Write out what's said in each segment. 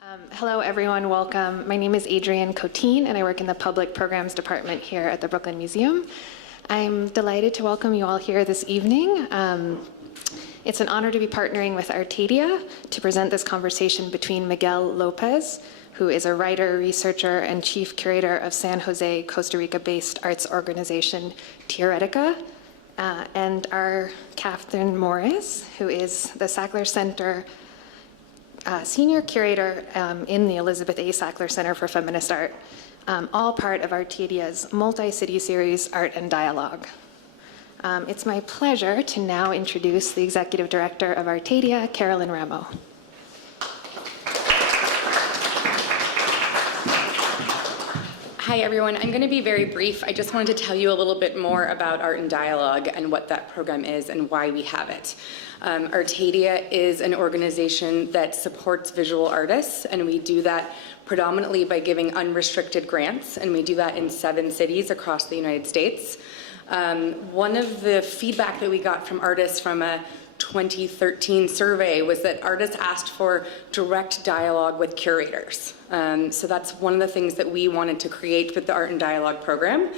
Hello, everyone. Welcome. My name is Adrienne Coteen, and I work in the Public Programs Department here at the Brooklyn Museum. I'm delighted to welcome you all here this evening. It's an honor to be partnering with Artadia to present this conversation between Miguel Lopez, who is a writer, researcher, and chief curator of San Jose, Costa Rica-based arts organization éTica, and our Catherine Morris, who is the Sackler Center senior curator in the Elizabeth A. Sackler Center for Feminist Art, all part of Artadia's multi-city series, Art and Dialogue. It's my pleasure to now introduce the executive director of Artadia, Carolyn Ramo. Hi, everyone. I'm going to be very brief. I just wanted to tell you a little bit more about Art and Dialogue and what that program is and why we have it. Artadia is an organization that supports visual artists, and we do that predominantly by giving unrestricted grants, and we do that in 7 cities across the United States. One of the feedback that we got from artists from a 2013 survey was that artists asked for direct dialogue with curators. So that's one of the things that we wanted to create with the Art and Dialogue program.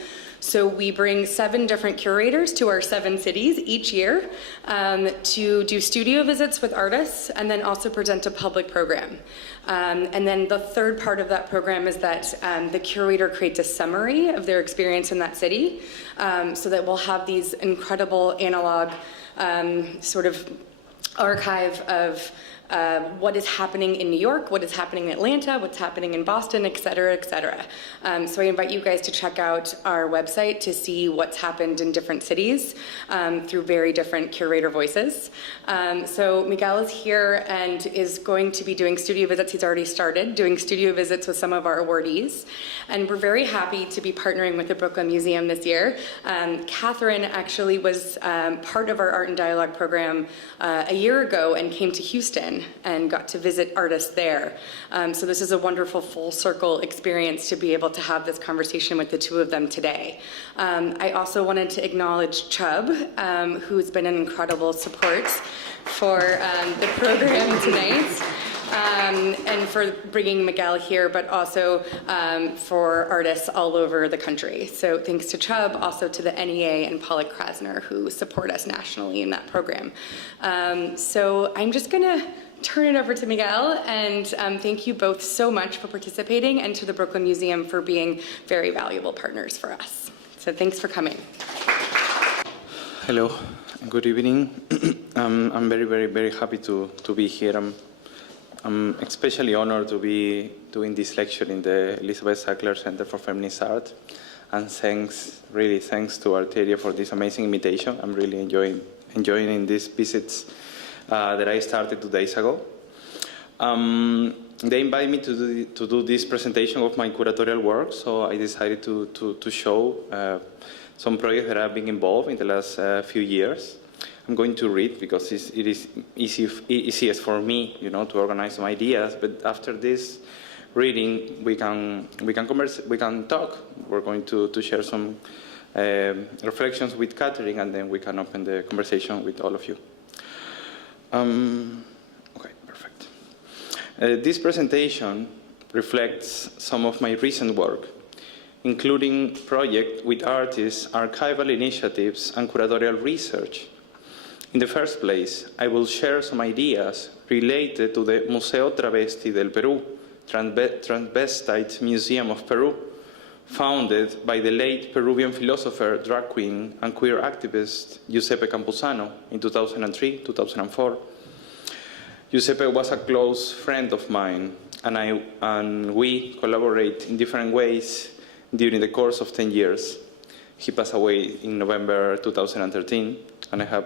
So we bring 7 different curators to our 7 cities each year to do studio visits with artists and then also present a public program. And then the third part of that program is that the curator creates a summary of their experience in that city so that we'll have these incredible analog sort of archive of what is happening in New York, what is happening in Atlanta, what's happening in Boston, et cetera, et cetera. So I invite you guys to check out our website to see what's happened in different cities through very different curator voices. So Miguel is here and is going to be doing studio visits. He's already started doing studio visits with some of our awardees. And we're very happy to be partnering with the Brooklyn Museum this year. Catherine actually was part of our Art and Dialogue program a year ago and came to Houston and got to visit artists there. So this is a wonderful full circle experience to be able to have this conversation with the 2 of them today. I also wanted to acknowledge Chubb, who's been an incredible support for the program tonight. And for bringing Miguel here, but also for artists all over the country. So thanks to Chubb, also to the NEA and Pollock Krasner, who support us nationally in that program. So I'm just going to turn it over to Miguel, and thank you both so much for participating, and to the Brooklyn Museum for being very valuable partners for us. So thanks for coming. Hello, good evening. I'm very, very, very happy to be here. I'm especially honored to be doing this lecture in the Elizabeth Sackler Center for Feminist Art. And really thanks to Artadia for this amazing invitation. I'm really enjoying these visits that I started 2 days ago. They invited me to do this presentation of my curatorial work, so I decided to show some projects that I've been involved in the last few years. I'm going to read because it is easiest for me, to organize some ideas. But after this reading, we can converse, we can talk. We're going to share some reflections with Catherine, and then we can open the conversation with all of you. Okay, perfect. This presentation reflects some of my recent work, including projects with artists, archival initiatives, and curatorial research. In the first place, I will share some ideas related to the Museo Travesti del Perú, Transvestite Museum of Peru, founded by the late Peruvian philosopher, drag queen, and queer activist Giuseppe Campuzano in 2003-2004. Giuseppe was a close friend of mine, and we collaborate in different ways during the course of 10 years. He passed away in November 2013, and I have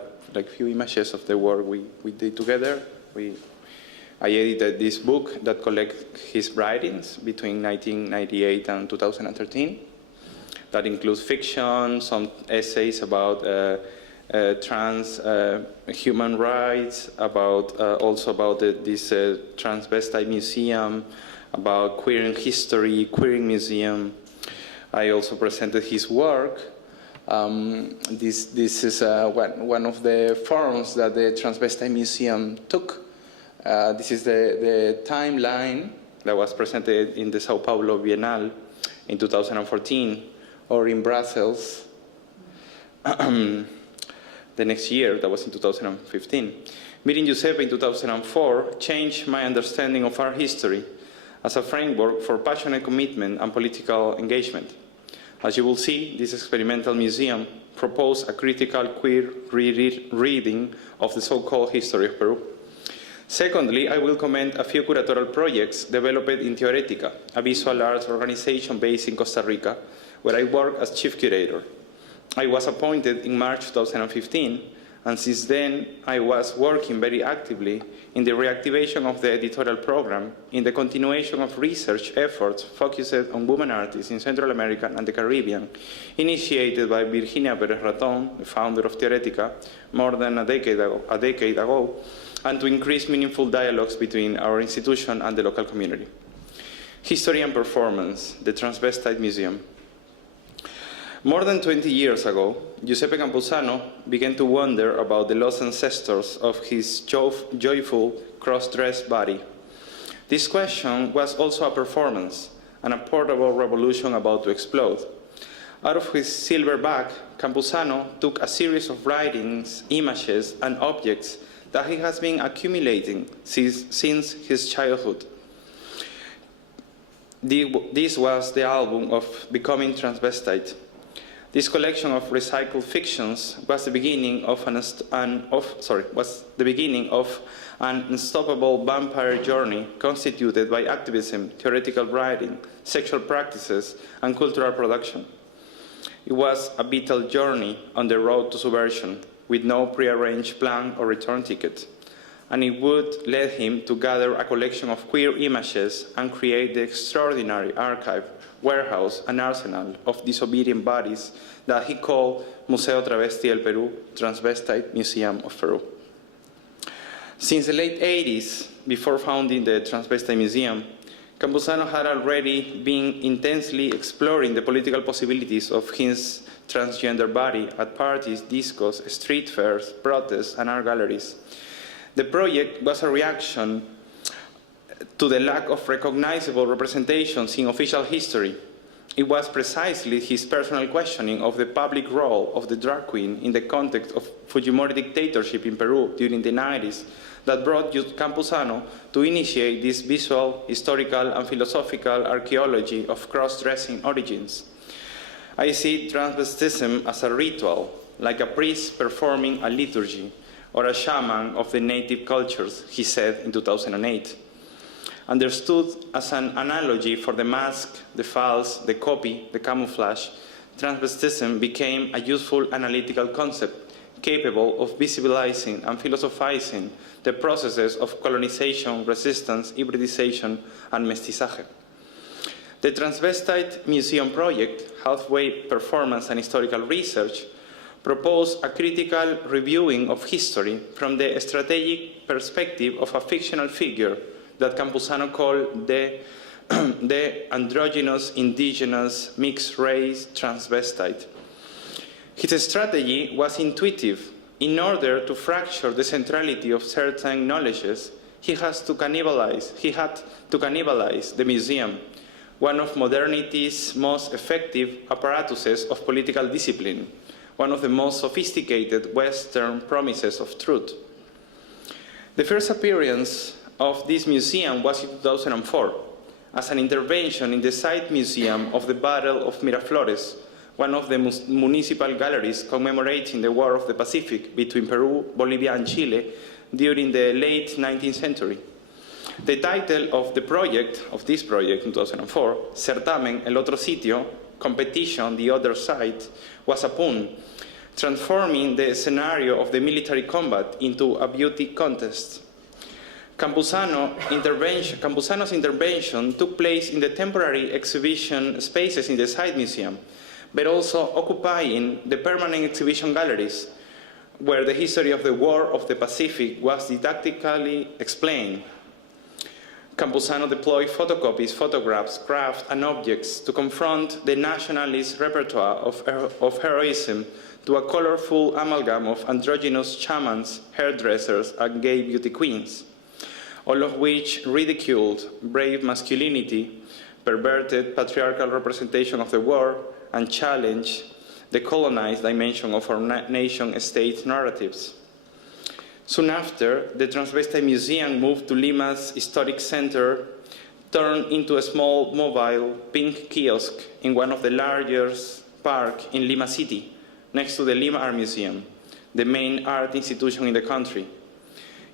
few images of the work we did together. I edited this book that collects his writings between 1998 and 2013. That includes fiction, some essays about trans human rights, also about this transvestite museum, about queering history, queering museum. I also presented his work. This is one of the forms that the Transvestite Museum took. This is the timeline that was presented in the Sao Paulo Biennale in 2014, or in Brussels the next year, that was in 2015. Meeting Giuseppe in 2004 changed my understanding of art history as a framework for passionate commitment and political engagement. As you will see, this experimental museum proposed a critical queer reading of the so-called history of Peru. Secondly, I will comment a few curatorial projects developed in éTica, a visual arts organization based in Costa Rica, where I work as chief curator. I was appointed in March 2015, and since then I was working very actively in the reactivation of the editorial program, in the continuation of research efforts focused on women artists in Central America and the Caribbean, initiated by Virginia Perez-Raton, the founder of éTica, more than a decade ago, and to increase meaningful dialogues between our institution and the local community. History and performance, the Transvestite Museum. More than 20 years ago, Giuseppe Campuzano began to wonder about the lost ancestors of his joyful, cross-dressed body. This question was also a performance, and a portable revolution about to explode. Out of his silver bag, Campuzano took a series of writings, images, and objects that he has been accumulating since his childhood. This was the album of Becoming Transvestite. This collection of recycled fictions was the beginning of an unstoppable vampire journey constituted by activism, theoretical writing, sexual practices, and cultural production. It was a vital journey on the road to subversion, with no prearranged plan or return ticket, and it would lead him to gather a collection of queer images and create the extraordinary archive, warehouse, and arsenal of disobedient bodies that he called Museo Travesti del Perú, Transvestite Museum of Peru. Since the late 80s, before founding the Transvestite Museum, Campuzano had already been intensely exploring the political possibilities of his transgender body at parties, discos, street fairs, protests, and art galleries. The project was a reaction to the lack of recognizable representations in official history. It was precisely his personal questioning of the public role of the drag queen in the context of Fujimori dictatorship in Peru during the 90s that brought Campuzano to initiate this visual, historical, and philosophical archaeology of cross-dressing origins. I see transvestism as a ritual, like a priest performing a liturgy, or a shaman of the native cultures, he said in 2008. Understood as an analogy for the mask, the false, the copy, the camouflage, transvestism became a useful analytical concept capable of visibilizing and philosophizing the processes of colonization, resistance, hybridization, and mestizaje. The Transvestite Museum Project, Halfway Performance and Historical Research, proposed a critical reviewing of history from the strategic perspective of a fictional figure that Campuzano called the androgynous, indigenous, mixed-race transvestite. His strategy was intuitive. In order to fracture the centrality of certain knowledges, he had to cannibalize the museum, one of modernity's most effective apparatuses of political discipline, one of the most sophisticated Western promises of truth. The first appearance of this museum was in 2004, as an intervention in the side museum of the Battle of Miraflores, one of the municipal galleries commemorating the War of the Pacific between Peru, Bolivia, and Chile during the late 19th century. The title of this project in 2004, Certamen, el otro sitio, Competition, the other side, was a pun, transforming the scenario of the military combat into a beauty contest. Campuzano's intervention took place in the temporary exhibition spaces in the side museum, but also occupying the permanent exhibition galleries, where the history of the War of the Pacific was didactically explained. Campuzano deployed photocopies, photographs, crafts, and objects to confront the nationalist repertoire of heroism to a colorful amalgam of androgynous shamans, hairdressers, and gay beauty queens. all of which ridiculed brave masculinity, perverted patriarchal representation of the world, and challenged the colonized dimension of our nation-state narratives. Soon after, the Transvestite Museum moved to Lima's historic center, turned into a small mobile pink kiosk in one of the largest parks in Lima City, next to the Lima Art Museum, the main art institution in the country.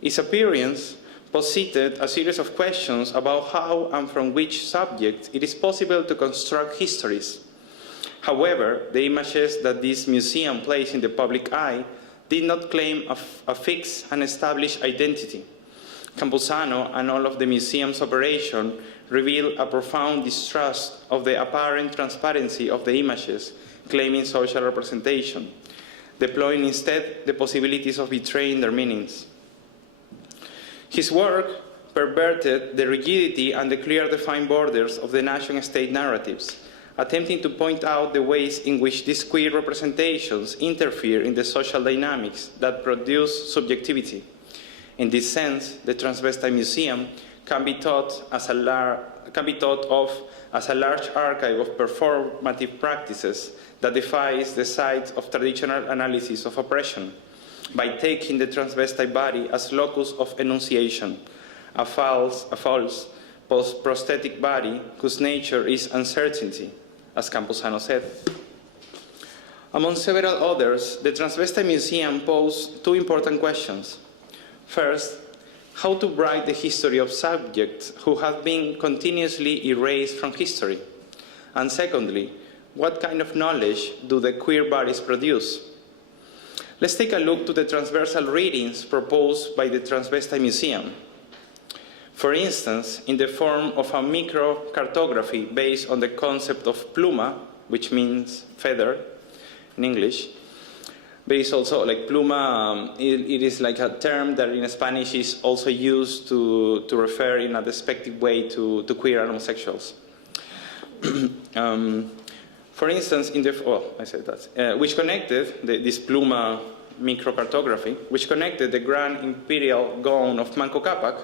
Its appearance posited a series of questions about how and from which subject it is possible to construct histories. However, the images that this museum placed in the public eye did not claim a fixed and established identity. Campuzano and all of the museum's operation reveal a profound distrust of the apparent transparency of the images, claiming social representation, deploying instead the possibilities of betraying their meanings. His work perverted the rigidity and the clear defined borders of the nation-state narratives, attempting to point out the ways in which these queer representations interfere in the social dynamics that produce subjectivity. In this sense, the Transvestite Museum can be thought of as a large archive of performative practices that defies the sides of traditional analysis of oppression, by taking the transvestite body as locus of enunciation, a false prosthetic body whose nature is uncertainty, as Campuzano said. Among several others, the Transvestite Museum posed two important questions. First, how to write the history of subjects who have been continuously erased from history? And secondly, what kind of knowledge do the queer bodies produce? Let's take a look to the transversal readings proposed by the Transvestite Museum. For instance, in the form of a micro-cartography based on the concept of pluma, which means feather in English, based also, like pluma, it is like a term that in Spanish is also used to refer in a despective way to queer and homosexuals. For instance, in the, I said that, which connected, this pluma microcartography, which connected the Grand Imperial Gown of Manco Cápac,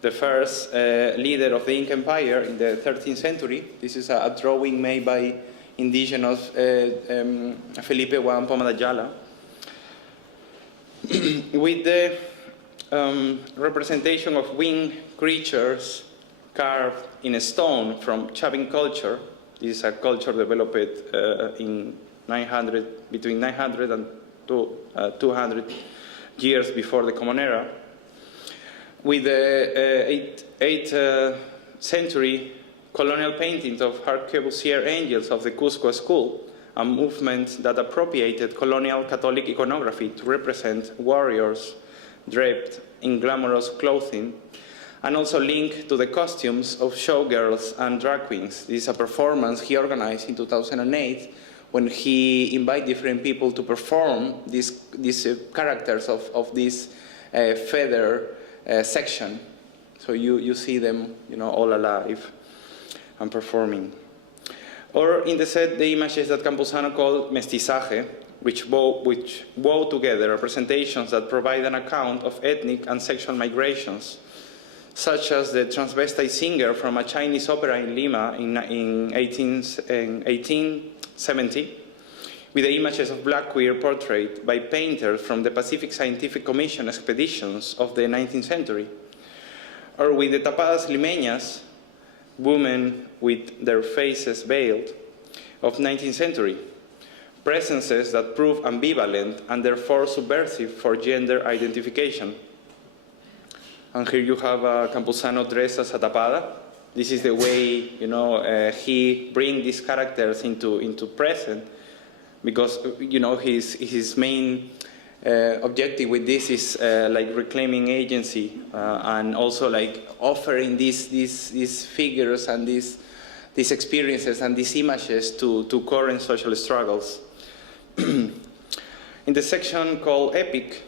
the first leader of the Inca Empire in the 13th century. This is a drawing made by indigenous Felipe Juan Pomada Yala, with the representation of winged creatures carved in stone from Chavin culture. This is a culture developed in between 900 and 200 years before the Common Era, with the 8th century colonial paintings of arquebusier angels of the Cusco school, a movement that appropriated colonial Catholic iconography to represent warriors draped in glamorous clothing, and also linked to the costumes of showgirls and drag queens. This is a performance he organized in 2008 when he invited different people to perform these characters of this feather section. So you see them, all alive and performing. Or in the set, the images that Campuzano called mestizaje, which wove together representations that provide an account of ethnic and sexual migrations, such as the transvestite singer from a Chinese opera in Lima in 1870, with the images of black queer portrayed by painters from the Pacific Scientific Commission expeditions of the 19th century, or with the tapadas limeñas, women with their faces veiled, of 19th century, presences that prove ambivalent and therefore subversive for gender identification. And here you have Campuzano dressed as a tapada. This is the way, he brings these characters into present, because, his main objective with this is like reclaiming agency and also like offering these figures and these experiences and these images to current social struggles. In the section called Epic,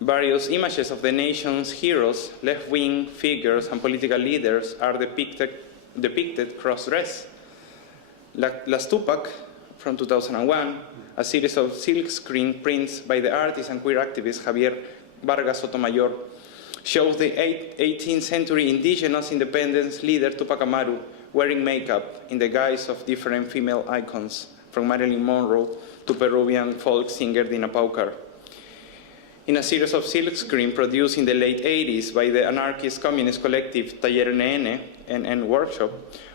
various images of the nation's heroes, left-wing figures, and political leaders are depicted cross-dressed. Las Tupac, from 2001, a series of silkscreen prints by the artist and queer activist Javier Vargas Sotomayor, shows the 18th century indigenous independence leader Tupac Amaru wearing makeup in the guise of different female icons, from Marilyn Monroe to Peruvian folk singer Dina Paucar. In a series of silkscreen produced in the late 80s by the anarchist communist collective Taller NN Workshop,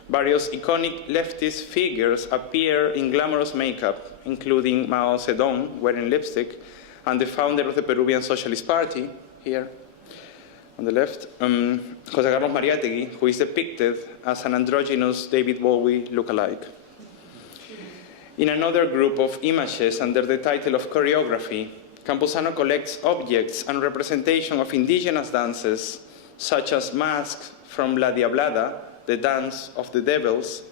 various iconic leftist figures appear in glamorous makeup, including Mao Zedong wearing lipstick, and the founder of the Peruvian Socialist Party, here on the left, José Carlos Mariátegui, who is depicted as an androgynous David Bowie lookalike. In another group of images under the title of choreography, Campuzano collects objects and representation of indigenous dances, such as masks from La Diablada, the dance of the devils,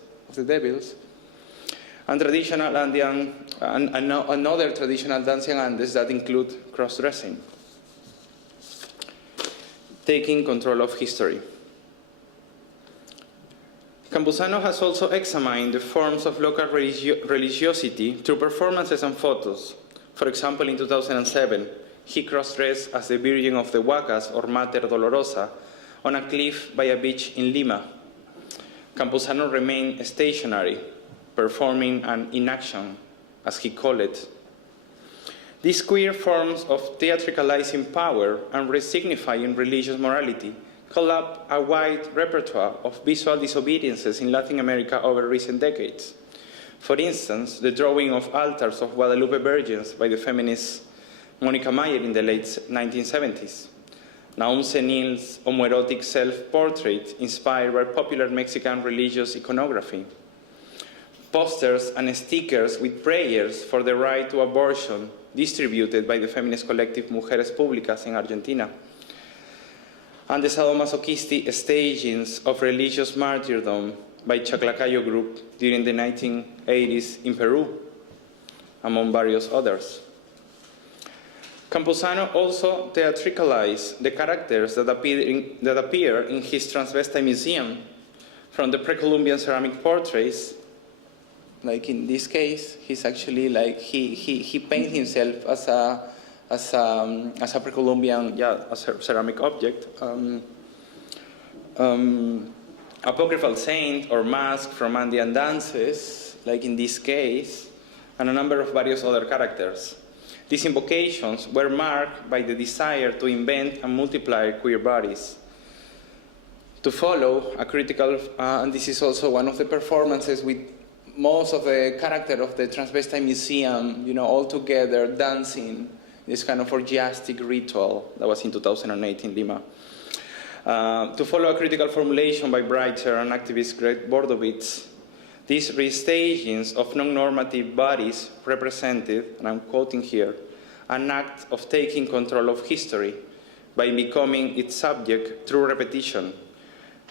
and traditional Andean, and other traditional dancing Andes that include cross-dressing. Taking control of history. Campuzano has also examined the forms of local religiosity through performances and photos. For example, in 2007, he cross-dressed as the Virgin of the Huacas, or Mater Dolorosa, on a cliff by a beach in Lima. Campuzano remained stationary, performing an inaction, as he called it. These queer forms of theatricalizing power and resignifying religious morality call up a wide repertoire of visual disobediences in Latin America over recent decades. For instance, the drawing of altars of Guadalupe Virgins by the feminist Mónica Mayer in the late 1970s. Naum Senil's homoerotic self-portrait inspired by popular Mexican religious iconography. Posters and stickers with prayers for the right to abortion distributed by the feminist collective Mujeres Públicas in Argentina. And the sadomasochistic stagings of religious martyrdom by Chaclacayo group during the 1980s in Peru, among various others. Campuzano also theatricalized the characters that appear in his transvestite museum, from the pre-Columbian ceramic portraits. Like in this case, he's actually like he painted himself as a pre-Columbian ceramic object, apocryphal saint or mask from Andean dances, like in this case, and a number of various other characters. These invocations were marked by the desire to invent and multiply queer bodies. To follow a critical, and this is also one of the performances with most of the character of the Transvestite Museum, all together dancing, this kind of orgiastic ritual that was in 2008 in Lima. To follow a critical formulation by writer and activist Greg Bordovitz, these restagings of non-normative bodies represented, and I'm quoting here, an act of taking control of history by becoming its subject through repetition.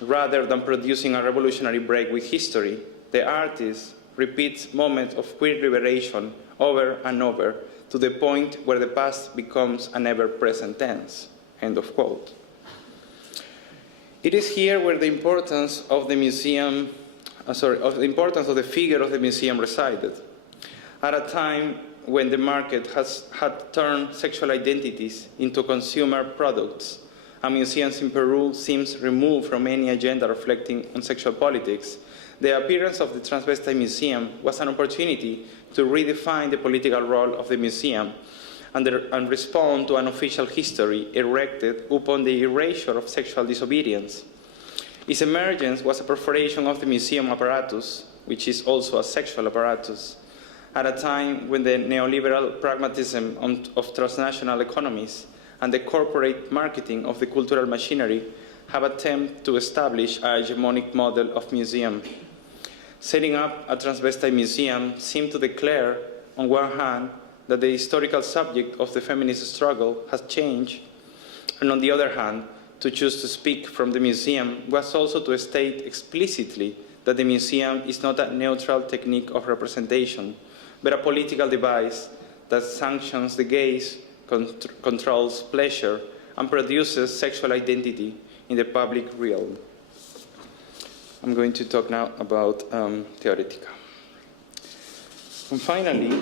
Rather than producing a revolutionary break with history, the artist repeats moments of queer liberation over and over to the point where the past becomes an ever-present tense. End of quote. It is here where the importance of the museum, of the importance of the figure of the museum resided. At a time when the market had turned sexual identities into consumer products, and museums in Peru seems removed from any agenda reflecting on sexual politics, the appearance of the Transvestite Museum was an opportunity to redefine the political role of the museum and respond to an official history erected upon the erasure of sexual disobedience. Its emergence was a perforation of the museum apparatus, which is also a sexual apparatus, at a time when the neoliberal pragmatism of transnational economies and the corporate marketing of the cultural machinery have attempted to establish a hegemonic model of museum. Setting up a transvestite museum seemed to declare, on one hand, that the historical subject of the feminist struggle has changed, and on the other hand, to choose to speak from the museum was also to state explicitly that the museum is not a neutral technique of representation, but a political device that sanctions the gaze, controls pleasure, and produces sexual identity in the public realm. I'm going to talk now about TEOR éTica. And finally,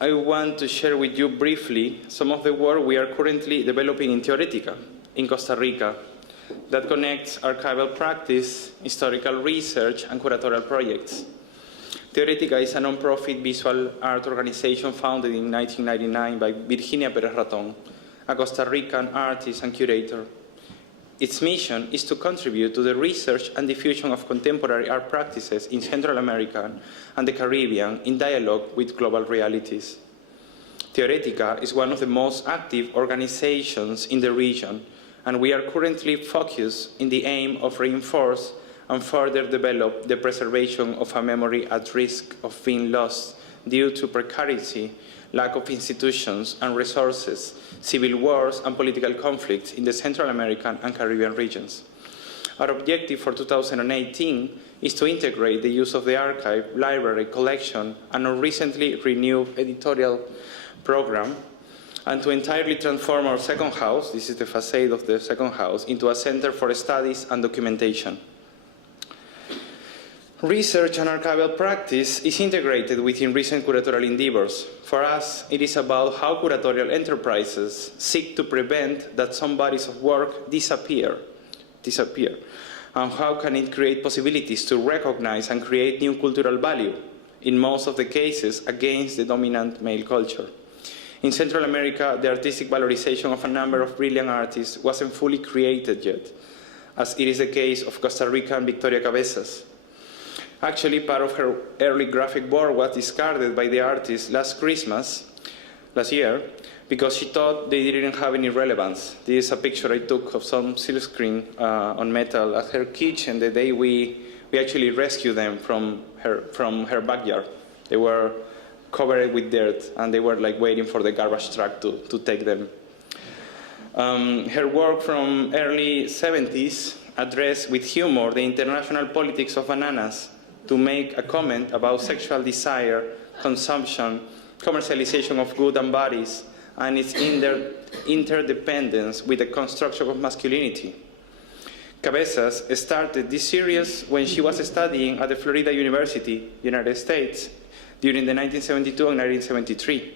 I want to share with you briefly some of the work we are currently developing in TEOR éTica, in Costa Rica that connects archival practice, historical research, and curatorial projects. TEOR is a non-profit visual art organization founded in 1999 by Virginia Perez-Raton, a Costa Rican artist and curator. Its mission is to contribute to the research and diffusion of contemporary art practices in Central America and the Caribbean in dialogue with global realities. TEOR is one of the most active organizations in the region, and we are currently focused in the aim of reinforce and further develop the preservation of a memory at risk of being lost due to precarity, lack of institutions and resources, civil wars and political conflicts in the Central American and Caribbean regions. Our objective for 2018 is to integrate the use of the archive, library, collection, and our recently renewed editorial program, and to entirely transform our second house, this is the facade of the second house, into a center for studies and documentation. Research and archival practice is integrated within recent curatorial endeavors. For us, it is about how curatorial enterprises seek to prevent that some bodies of work disappear, and how can it create possibilities to recognize and create new cultural value, in most of the cases against the dominant male culture. In Central America, the artistic valorization of a number of brilliant artists wasn't fully created yet, as it is the case of Costa Rican Victoria Cabezas. Actually, part of her early graphic work was discarded by the artist last year, because she thought they didn't have any relevance. This is a picture I took of some silkscreen on metal at her kitchen the day we actually rescued them from her backyard. They were covered with dirt, and they were like waiting for the garbage truck to take them. Her work from early 70s addressed with humor the international politics of bananas, to make a comment about sexual desire, consumption, commercialization of goods and bodies, and its interdependence with the construction of masculinity. Cabezas started this series when she was studying at the Florida University, United States, during the 1972 and 1973.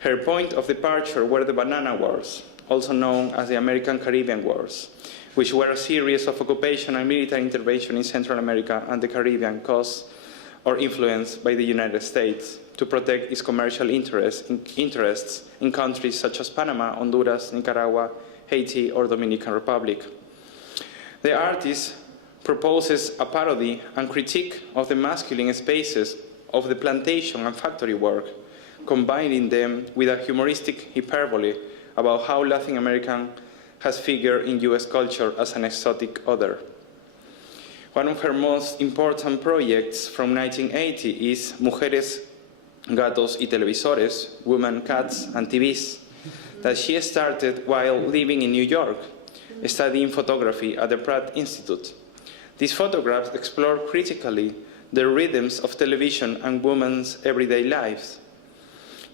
Her point of departure were the Banana Wars, also known as the American Caribbean Wars, which were a series of occupation and military intervention in Central America and the Caribbean caused or influenced by the United States to protect its commercial interests in countries such as Panama, Honduras, Nicaragua, Haiti, or Dominican Republic. The artist proposes a parody and critique of the masculine spaces of the plantation and factory work, combining them with a humoristic hyperbole about how Latin American has figured in US culture as an exotic other. One of her most important projects from 1980 is Mujeres, Gatos y Televisores, Women, Cats, and TVs, that she started while living in New York, studying photography at the Pratt Institute. These photographs explore critically the rhythms of television and women's everyday lives.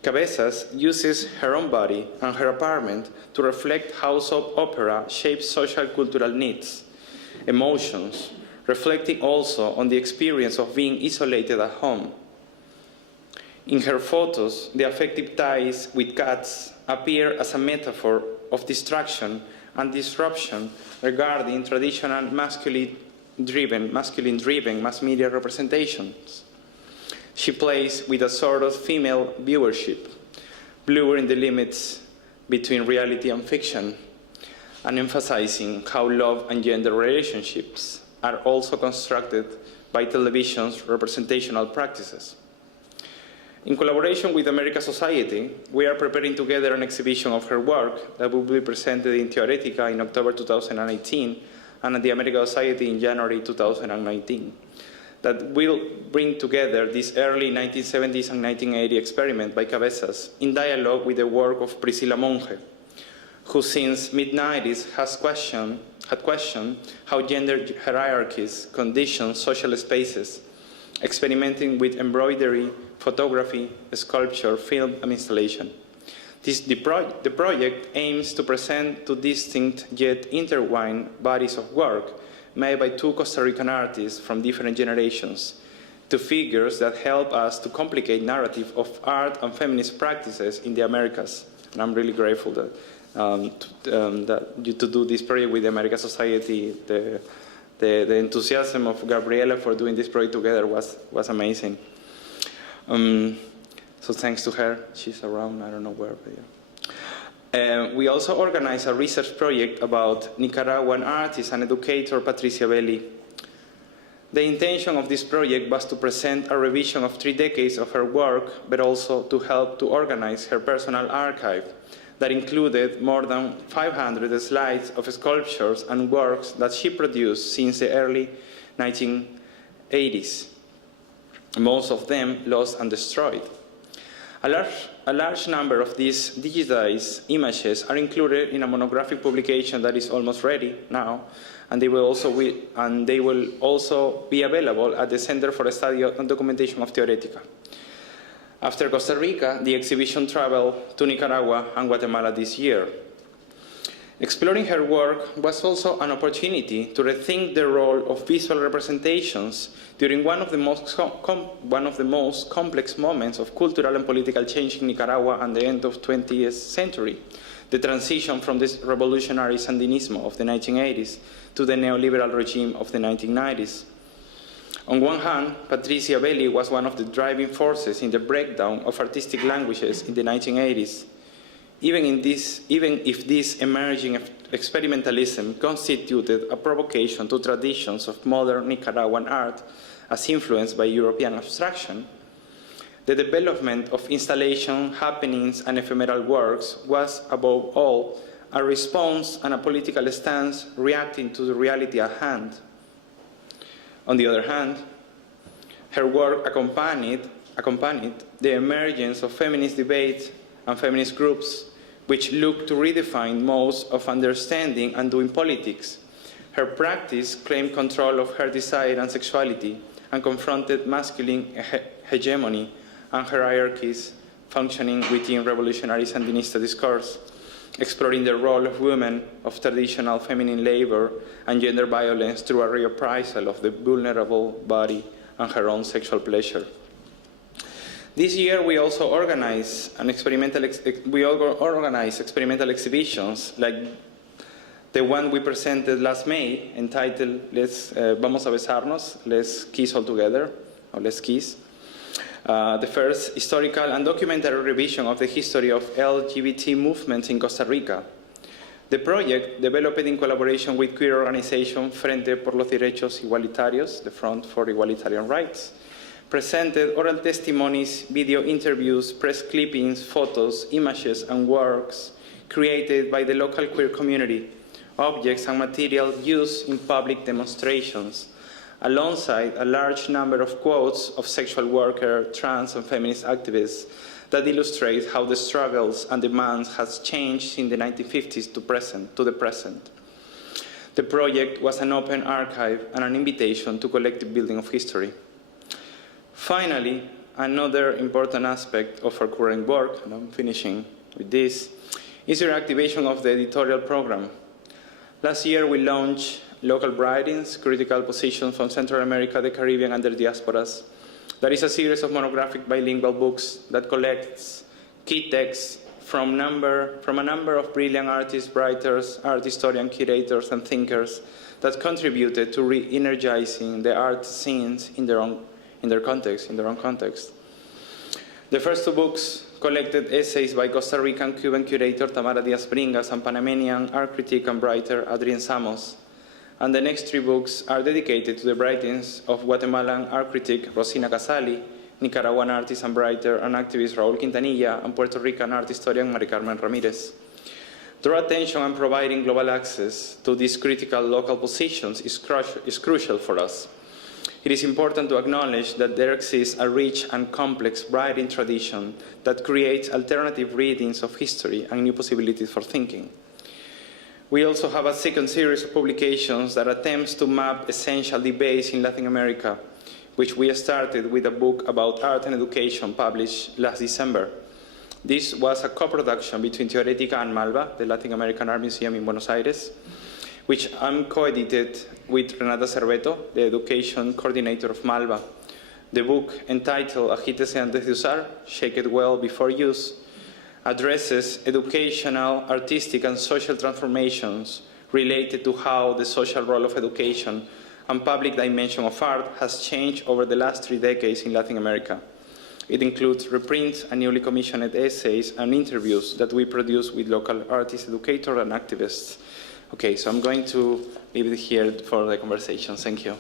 Cabezas uses her own body and her apartment to reflect how soap opera shapes social cultural needs, emotions, reflecting also on the experience of being isolated at home. In her photos, the affective ties with cats appear as a metaphor of distraction and disruption regarding traditional masculine-driven mass media representations. She plays with a sort of female viewership, blurring the limits between reality and fiction, and emphasizing how love and gender relationships are also constructed by television's representational practices. In collaboration with America Society, we are preparing together an exhibition of her work that will be presented in TEOR in October 2018 and at the America Society in January 2019. That will bring together this early 1970s and 1980 experiment by Cabezas in dialogue with the work of Priscilla Monge, who since mid-90s had questioned how gender hierarchies condition social spaces, experimenting with embroidery, photography, sculpture, film, and installation. The project aims to present two distinct yet intertwined bodies of work made by two Costa Rican artists from different generations, two figures that help us to complicate narrative of art and feminist practices in the Americas. And I'm really grateful that to do this project with the American Society. The enthusiasm of Gabriela for doing this project together was amazing. So thanks to her. She's around, I don't know where, but yeah. We also organized a research project about Nicaraguan artist and educator Patricia Belli. The intention of this project was to present a revision of 3 decades of her work, but also to help to organize her personal archive that included more than 500 slides of sculptures and works that she produced since the early 1980s, most of them lost and destroyed. A large number of these digitized images are included in a monographic publication that is almost ready now, and they will also be available at the Center for Study and Documentation of TEOR. After Costa Rica, the exhibition traveled to Nicaragua and Guatemala this year. Exploring her work was also an opportunity to rethink the role of visual representations during one of the most complex moments of cultural and political change in Nicaragua at the end of the 20th century, the transition from the revolutionary Sandinismo of the 1980s to the neoliberal regime of the 1990s. On one hand, Patricia Belli was one of the driving forces in the breakdown of artistic languages in the 1980s. Even if this emerging experimentalism constituted a provocation to traditions of modern Nicaraguan art as influenced by European abstraction, the development of installation, happenings, and ephemeral works was, above all, a response and a political stance reacting to the reality at hand. On the other hand, her work accompanied the emergence of feminist debates and feminist groups, which looked to redefine modes of understanding and doing politics. Her practice claimed control of her desire and sexuality and confronted masculine hegemony and hierarchies functioning within revolutionary Sandinista discourse, exploring the role of women, of traditional feminine labor, and gender violence through a reprisal of the vulnerable body and her own sexual pleasure. This year, we also organize experimental exhibitions like the one we presented last May, entitled Vamos a besarnos, Let's Kiss All Together, or Let's Kiss. The first historical and documentary revision of the history of LGBT movements in Costa Rica. The project, developed in collaboration with queer organization Frente por los Derechos Igualitarios, the Front for Egalitarian Rights, presented oral testimonies, video interviews, press clippings, photos, images, and works created by the local queer community, objects and material used in public demonstrations, alongside a large number of quotes of sexual worker, trans, and feminist activists that illustrate how the struggles and demands has changed in the 1950s to the present. The project was an open archive and an invitation to collective building of history. Finally, another important aspect of our current work, and I'm finishing with this, is the reactivation of the editorial program. Last year, we launched Local Writings, Critical Positions from Central America, the Caribbean, and their diasporas. That is a series of monographic bilingual books that collects key texts from a number of brilliant artists, writers, art historians, curators, and thinkers that contributed to re-energizing the art scenes in their own context. The first 2 books collected essays by Costa Rican Cuban curator Tamara Diaz-Bringas and Panamanian art critic and writer Adrián Samos. And the next 3 books are dedicated to the writings of Guatemalan art critic Rosina Casali, Nicaraguan artist and writer and activist Raúl Quintanilla, and Puerto Rican art historian Mari Carmen Ramirez. Their attention and providing global access to these critical local positions is crucial for us. It is important to acknowledge that there exists a rich and complex writing tradition that creates alternative readings of history and new possibilities for thinking. We also have a second series of publications that attempts to map essential debates in Latin America, which we started with a book about art and education published last December. This was a co-production between TEOR and Malva, the Latin American Art Museum in Buenos Aires, which I'm co-edited with Renata Cerveto, the education coordinator of Malva. The book, entitled Agítese antes de usar, Shake it well before use, addresses educational, artistic, and social transformations related to how the social role of education and public dimension of art has changed over the last 3 decades in Latin America. It includes reprints and newly commissioned essays and interviews that we produce with local artists, educators, and activists. Okay, so I'm going to leave it here for the conversation. Thank you.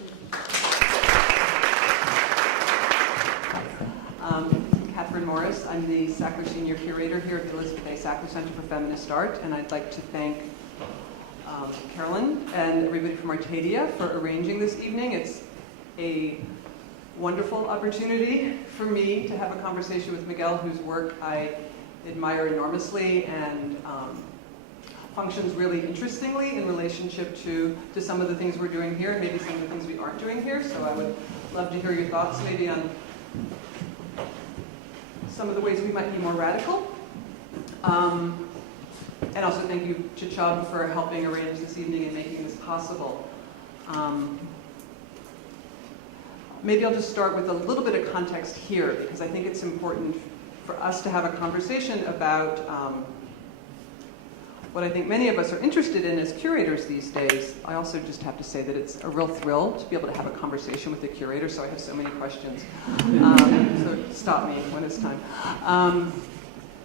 Morris. I'm the Sackler Senior Curator here at the Elizabeth A. Sackler Center for Feminist Art, and I'd like to thank Carolyn and everybody from Artadia for arranging this evening. It's a wonderful opportunity for me to have a conversation with Miguel, whose work I admire enormously and functions really interestingly in relationship to some of the things we're doing here and maybe some of the things we aren't doing here. So I would love to hear your thoughts maybe on some of the ways we might be more radical. And also thank you to Chubb for helping arrange this evening and making this possible. Maybe I'll just start with a little bit of context here, because I think it's important for us to have a conversation about what I think many of us are interested in as curators these days. I also just have to say that it's a real thrill to be able to have a conversation with the curator, so I have so many questions. So stop me when it's time.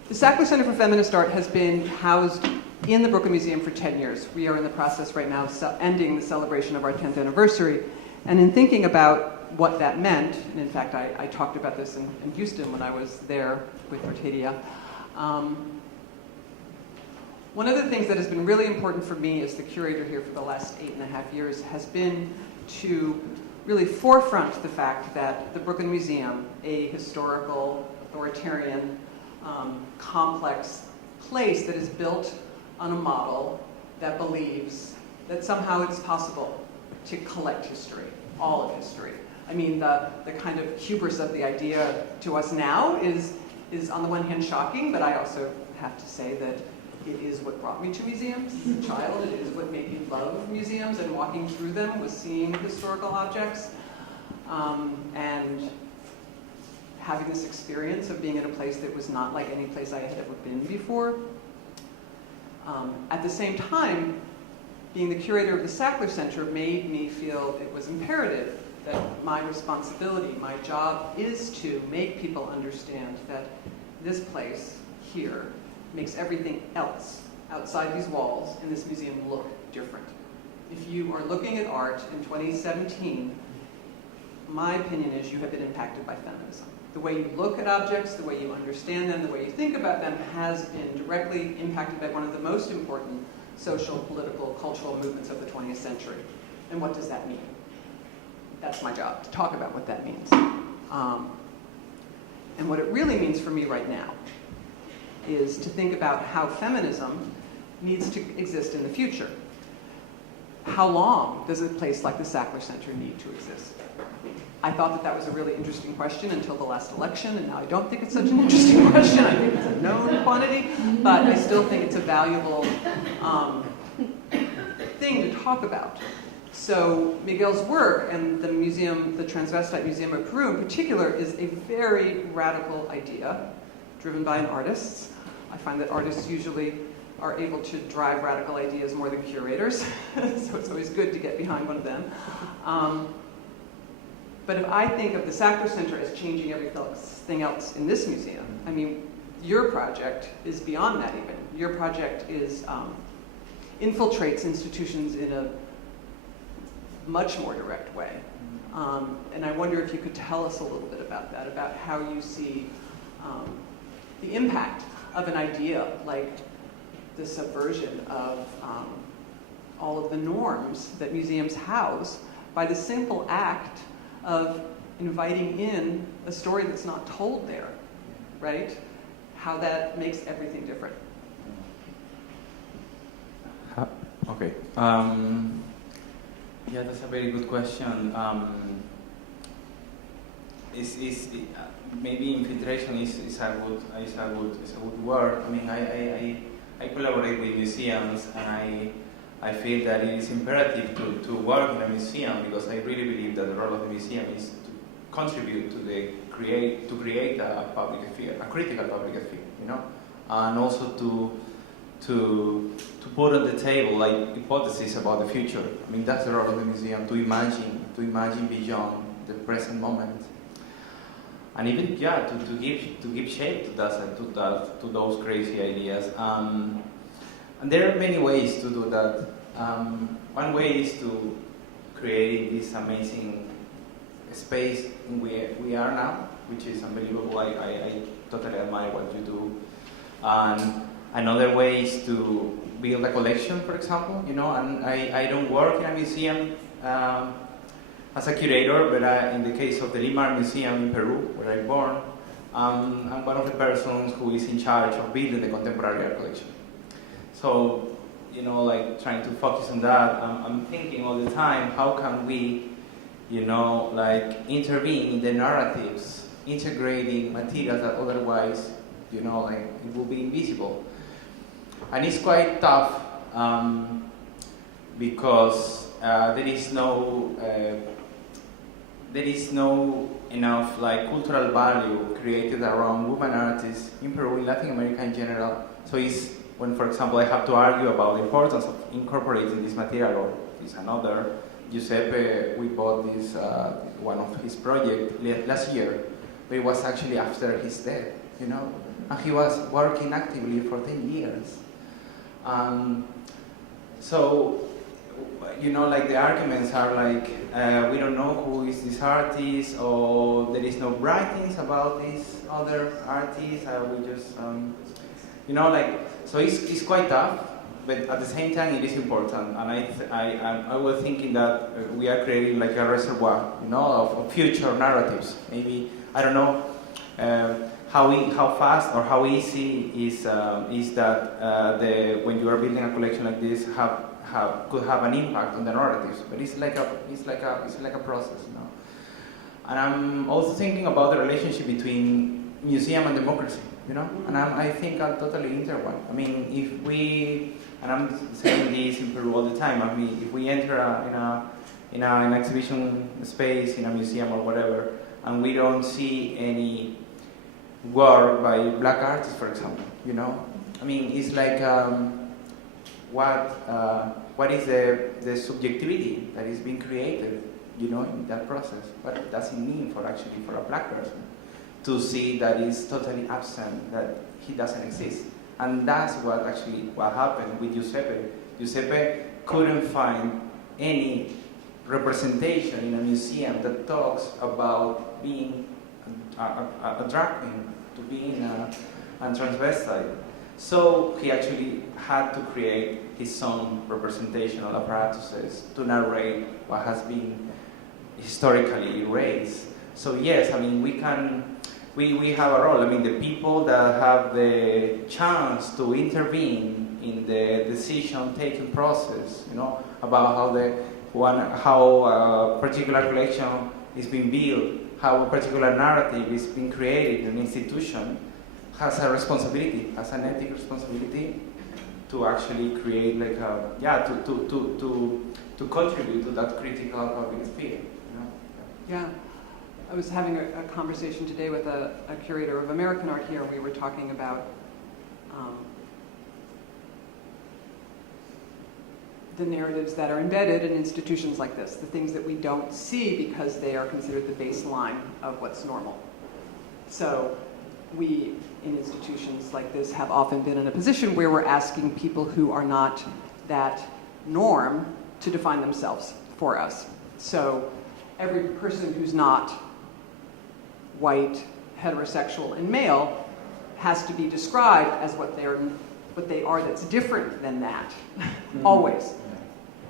The Sackler Center for Feminist Art has been housed in the Brooklyn Museum for 10 years. We are in the process right now of ending the celebration of our 10th anniversary. And in thinking about what that meant, and in fact I talked about this in Houston when I was there with Artadia, one of the things that has been really important for me as the curator here for the last 8.5 years has been to really forefront the fact that the Brooklyn Museum, a historical, authoritarian, complex place that is built on a model that believes that somehow it's possible to collect history, all of history. I mean, the kind of hubris of the idea to us now is on the one hand shocking, but I also have to say that it is what brought me to museums as a child. It is what made me love museums, and walking through them was seeing historical objects and having this experience of being in a place that was not like any place I had ever been before. At the same time, being the curator of the Sackler Center made me feel it was imperative that my responsibility, my job, is to make people understand that this place here makes everything else outside these walls in this museum look different. If you are looking at art in 2017, my opinion is you have been impacted by feminism. The way you look at objects, the way you understand them, the way you think about them has been directly impacted by one of the most important social, political, cultural movements of the 20th century. And what does that mean? That's my job, to talk about what that means. And what it really means for me right now is to think about how feminism needs to exist in the future. How long does a place like the Sackler Center need to exist? I thought that was a really interesting question until the last election, and now I don't think it's such an interesting question. I think it's a known quantity, but I still think it's a valuable thing to talk about. So Miguel's work and the museum, the Transvestite Museum of Peru in particular, is a very radical idea driven by an artist. I find that artists usually are able to drive radical ideas more than curators, so it's always good to get behind one of them. But if I think of the Sackler Center as changing everything else in this museum, I mean, your project is beyond that even. Your project is infiltrates institutions in a much more direct way. And I wonder if you could tell us a little bit about that, about how you see the impact of an idea like the subversion of all of the norms that museums house by the simple act of inviting in a story that's not told there, right? How that makes everything different. Okay. Yeah, that's a very good question. Maybe infiltration is a good word. I mean, I collaborate with museums, and I feel that it is imperative to work in a museum, because I really believe that the role of the museum is to contribute to create a public sphere, a critical public sphere. You know, and also to put on the table like hypotheses about the future. I mean, that's the role of the museum, to imagine beyond the present moment, and even to give shape to those crazy ideas. And there are many ways to do that. One way is to create this amazing space in where we are now, which is unbelievable. I totally admire what you do. And another way is to build a collection, for example, you know, and I don't work in a museum as a curator, but in the case of the Lima Art Museum in Peru, where I'm born, I'm one of the persons who is in charge of building the contemporary art collection. So, you know, like trying to focus on that, I'm thinking all the time, how can we, you know, like intervene in the narratives, integrating materials that otherwise, you know, like it will be invisible. And it's quite tough because there is no enough like cultural value created around women artists in Peru, in Latin America in general. So it's when, for example, I have to argue about the importance of incorporating this material, or this another. Giuseppe, we bought this one of his projects last year, but it was actually after his death, you know, and he was working actively for 10 years. So, you know, like the arguments are like, we don't know who is this artist, or there is no writings about this other artist, we just, you know, like, so it's quite tough, but at the same time it is important. And I was thinking that we are creating like a reservoir, you know, of future narratives. Maybe, I don't know, how fast or how easy is that when you are building a collection like this could have an impact on the narratives, but it's like a process, you know. And I'm also thinking about the relationship between museum and democracy, you know. And I think I'm totally intertwined. I mean, if we, and I'm saying this in Peru all the time. I mean, if we enter in an exhibition space in a museum or whatever, and we don't see any work by black artists, for example, you know. I mean, it's like what is the subjectivity that is being created, you know, in that process? What does it mean for a black person to see that is totally absent, that he doesn't exist? And that's what happened with Giuseppe. Giuseppe couldn't find any representation in a museum that talks about being a drag queen, to being a transvestite. So he actually had to create his own representational apparatuses to narrate what has been historically erased. So yes, I mean, we have a role. I mean, the people that have the chance to intervene in the decision-taking process, you know, about how a particular collection is being built, how a particular narrative is being created in an institution, has a responsibility, has an ethical responsibility to actually create like to contribute to that critical public sphere. You know? Yeah. I was having a conversation today with a curator of American art here, and we were talking about the narratives that are embedded in institutions like this, the things that we don't see because they are considered the baseline of what's normal. So we, in institutions like this, have often been in a position where we're asking people who are not that norm to define themselves for us. So every person who's not white, heterosexual, and male has to be described as what they are that's different than that, always.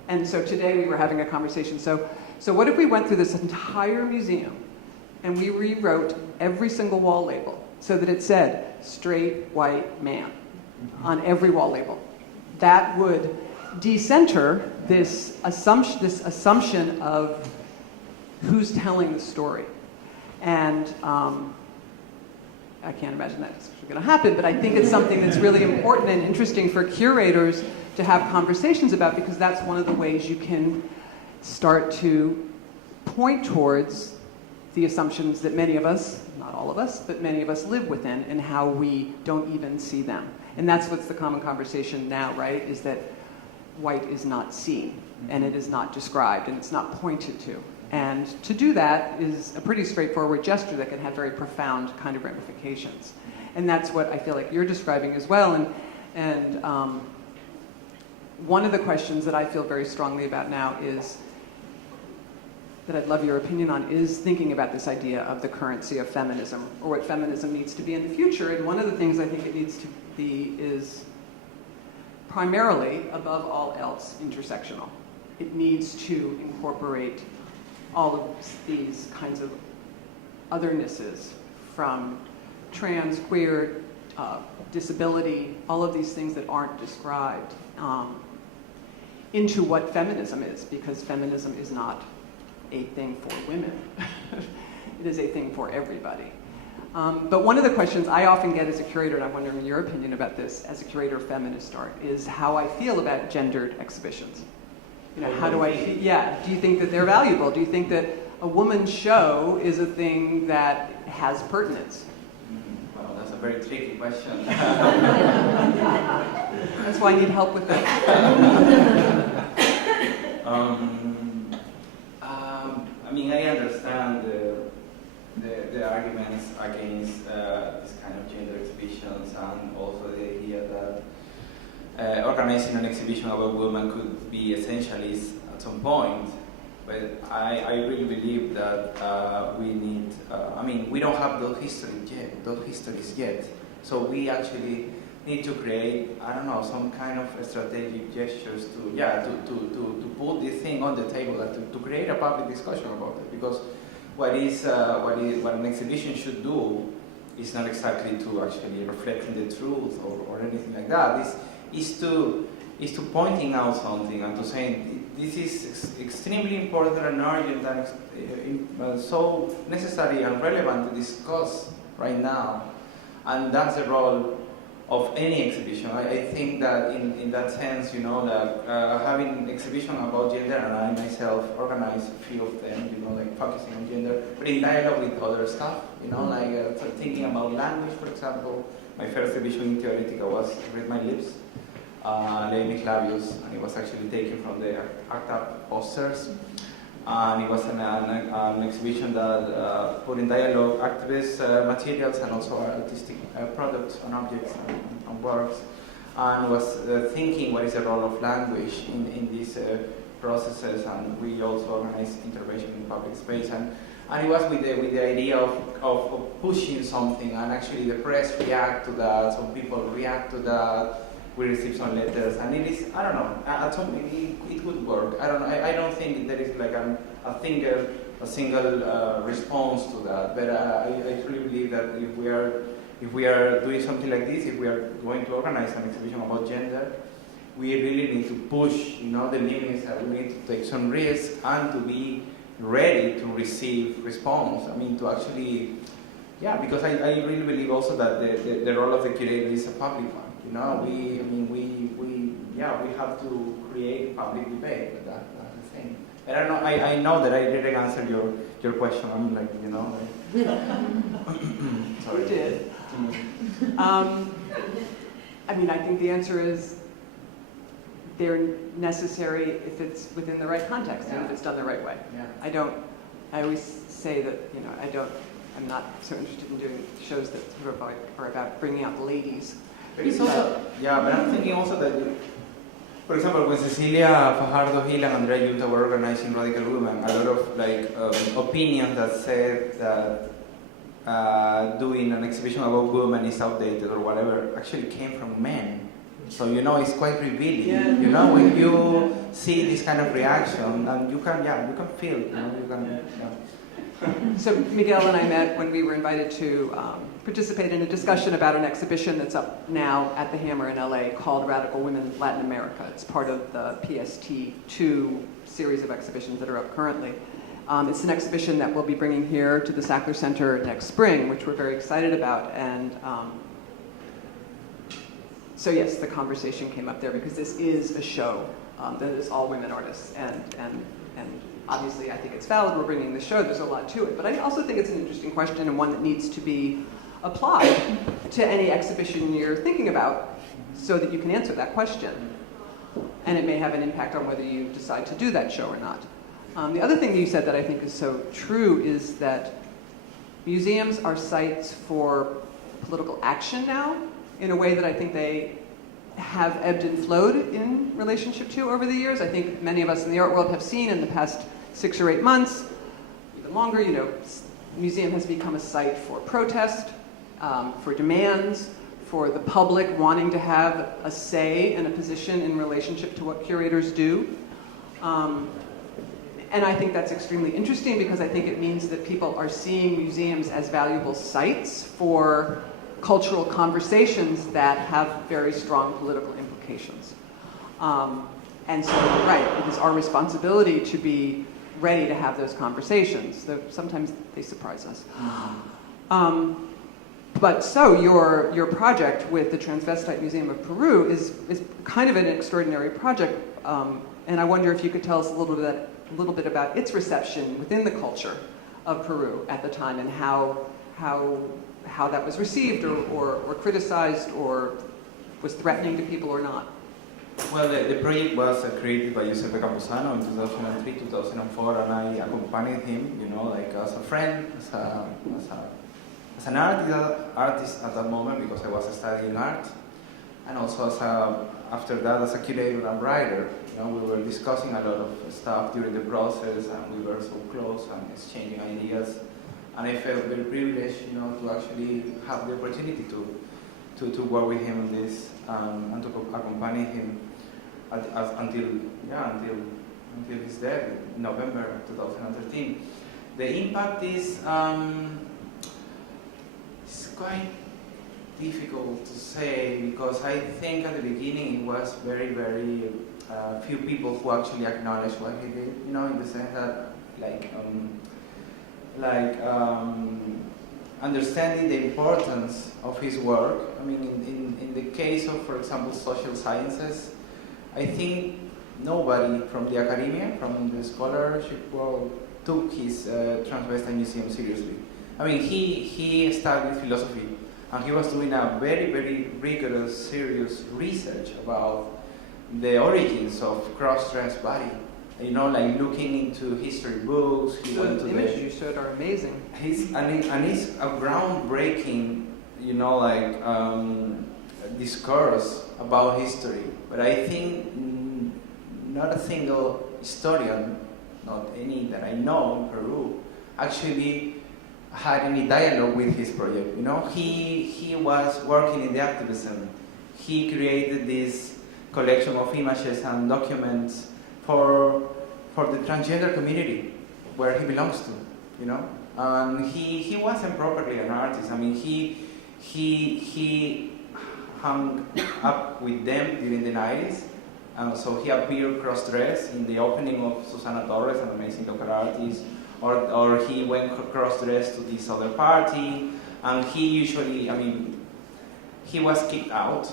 And so today we were having a conversation. So what if we went through this entire museum and we rewrote every single wall label so that it said straight white man on every wall label? That would decenter this assumption of who's telling the story. And I can't imagine that's going to happen, but I think it's something that's really important and interesting for curators to have conversations about, because that's one of the ways you can start to point towards the assumptions that many of us, not all of us, but many of us live within, and how we don't even see them. And that's what's the common conversation now, right, is that white is not seen, and it is not described, and it's not pointed to. And to do that is a pretty straightforward gesture that can have very profound kind of ramifications. And that's what I feel like you're describing as well. And one of the questions that I feel very strongly about now is, that I'd love your opinion on, is thinking about this idea of the currency of feminism, or what feminism needs to be in the future. And one of the things I think it needs to be is primarily, above all else, intersectional. It needs to incorporate all of these kinds of othernesses, from trans, queer, disability, all of these things that aren't described, into what feminism is, because feminism is not a thing for women. It is a thing for everybody. But one of the questions I often get as a curator, and I'm wondering your opinion about this, as a curator of feminist art, is how I feel about gendered exhibitions. You know, how do I feel? Yeah, do you think that they're valuable? Do you think that a woman's show is a thing that has pertinence? Well, that's a very tricky question. That's why I need help with that. I mean, I understand the arguments against this kind of gender exhibitions, and also the idea that organizing an exhibition about women could be essentialist at some point. But I really believe that we need, I mean, we don't have those histories yet. So we actually need to create, I don't know, some kind of strategic gestures to put this thing on the table, to create a public discussion about it. Because what an exhibition should do is not exactly to actually reflect the truth or anything like that. This is to pointing out something and to saying this is extremely important and urgent and so necessary and relevant to discuss right now. And that's the role of any exhibition. I think that in that sense, you know, that having an exhibition about gender, and I myself organized a few of them, you know, like focusing on gender, but in dialogue with other stuff, you know, like thinking about language, for example. My first exhibition in TEOR éTica was Read My Lips, Leimi Clavius, and it was actually taken from the Artadia posters. And it was an exhibition that put in dialogue activist materials and also artistic products and objects and works, and was thinking what is the role of language in these processes. And we also organized intervention in public space, and it was with the idea of pushing something, and actually the press react to that, some people react to that. We received some letters, and it is, I don't know, at some point it would work. I don't know, I don't think there is like a single response to that, but I truly believe that if we are doing something like this, if we are going to organize an exhibition about gender, we really need to push, you know, the limits, that we need to take some risks and to be ready to receive response. I mean, to actually, yeah, because I really believe also that the role of the curator is a public one. You know, we have to create public debate. That's the thing. And I know that I didn't answer your question. I'm like, you know. Sorry. You did. I mean, I think the answer is they're necessary if it's within the right context and if it's done the right way. Yeah. I always say that, you know, I'm not so interested in doing shows that sort of are about bringing out the ladies. But it's also, yeah, but I'm thinking also that, for example, when Cecilia Fajardo Gil and Andrea Junta were organizing Radical Women, a lot of like opinions that said that doing an exhibition about women is outdated or whatever actually came from men. So, you know, it's quite revealing. Yeah. You know, when you see this kind of reaction, and you can feel, you know, you can. Yeah. So Miguel and I met when we were invited to participate in a discussion about an exhibition that's up now at the Hammer in LA called Radical Women Latin America. It's part of the PST2 series of exhibitions that are up currently. It's an exhibition that we'll be bringing here to the Sackler Center next spring, which we're very excited about. And so yes, the conversation came up there because this is a show that is all women artists. And And obviously, I think it's valid. We're bringing the show. There's a lot to it. But I also think it's an interesting question and one that needs to be applied to any exhibition you're thinking about so that you can answer that question. And it may have an impact on whether you decide to do that show or not. The other thing that you said that I think is so true is that museums are sites for political action now in a way that I think they have ebbed and flowed in relationship to over the years. I think many of us in the art world have seen in the past 6 or 8 months, even longer, museum has become a site for protest, for demands, for the public wanting to have a say and a position in relationship to what curators do. And I think that's extremely interesting because I think it means that people are seeing museums as valuable sites for cultural conversations that have very strong political implications. And so, right, it is our responsibility to be ready to have those conversations, though sometimes they surprise us. But so your project with the Transvestite Museum of Peru is kind of an extraordinary project, and I wonder if you could tell us a little bit about its reception within the culture of Peru at the time and how that was received or criticized or was threatening to people or not. Well, the project was created by Giuseppe Capusano in 2003, 2004, and I accompanied him, as a friend, as an artist at that moment because I was studying art, and also after that as a curator and writer. We were discussing a lot of stuff during the process, and we were so close and exchanging ideas. And I felt very privileged, to actually have the opportunity to work with him on this and to accompany him until his death in November 2013. The impact is it's quite difficult to say because I think at the beginning it was very, very few people who actually acknowledged what he did. In the sense that understanding the importance of his work. I mean, in the case of, for example, social sciences, I think nobody from the academia, from the scholarship world, took his Transvestite Museum seriously. I mean, he studied philosophy, and he was doing a very, very rigorous, serious research about the origins of cross-dressed body. Looking into history books. The images you showed are amazing. It's a groundbreaking, discourse about history. But I think not a single historian, not any that I know in Peru, actually had any dialogue with his project. He was working in the activism. He created this collection of images and documents for the transgender community where he belongs to, and he wasn't properly an artist. I mean, he hung up with them during the 90s, so he appeared cross-dressed in the opening of Susana Torres, an amazing local artist, or he went cross-dressed to this other party, and he usually, he was kicked out,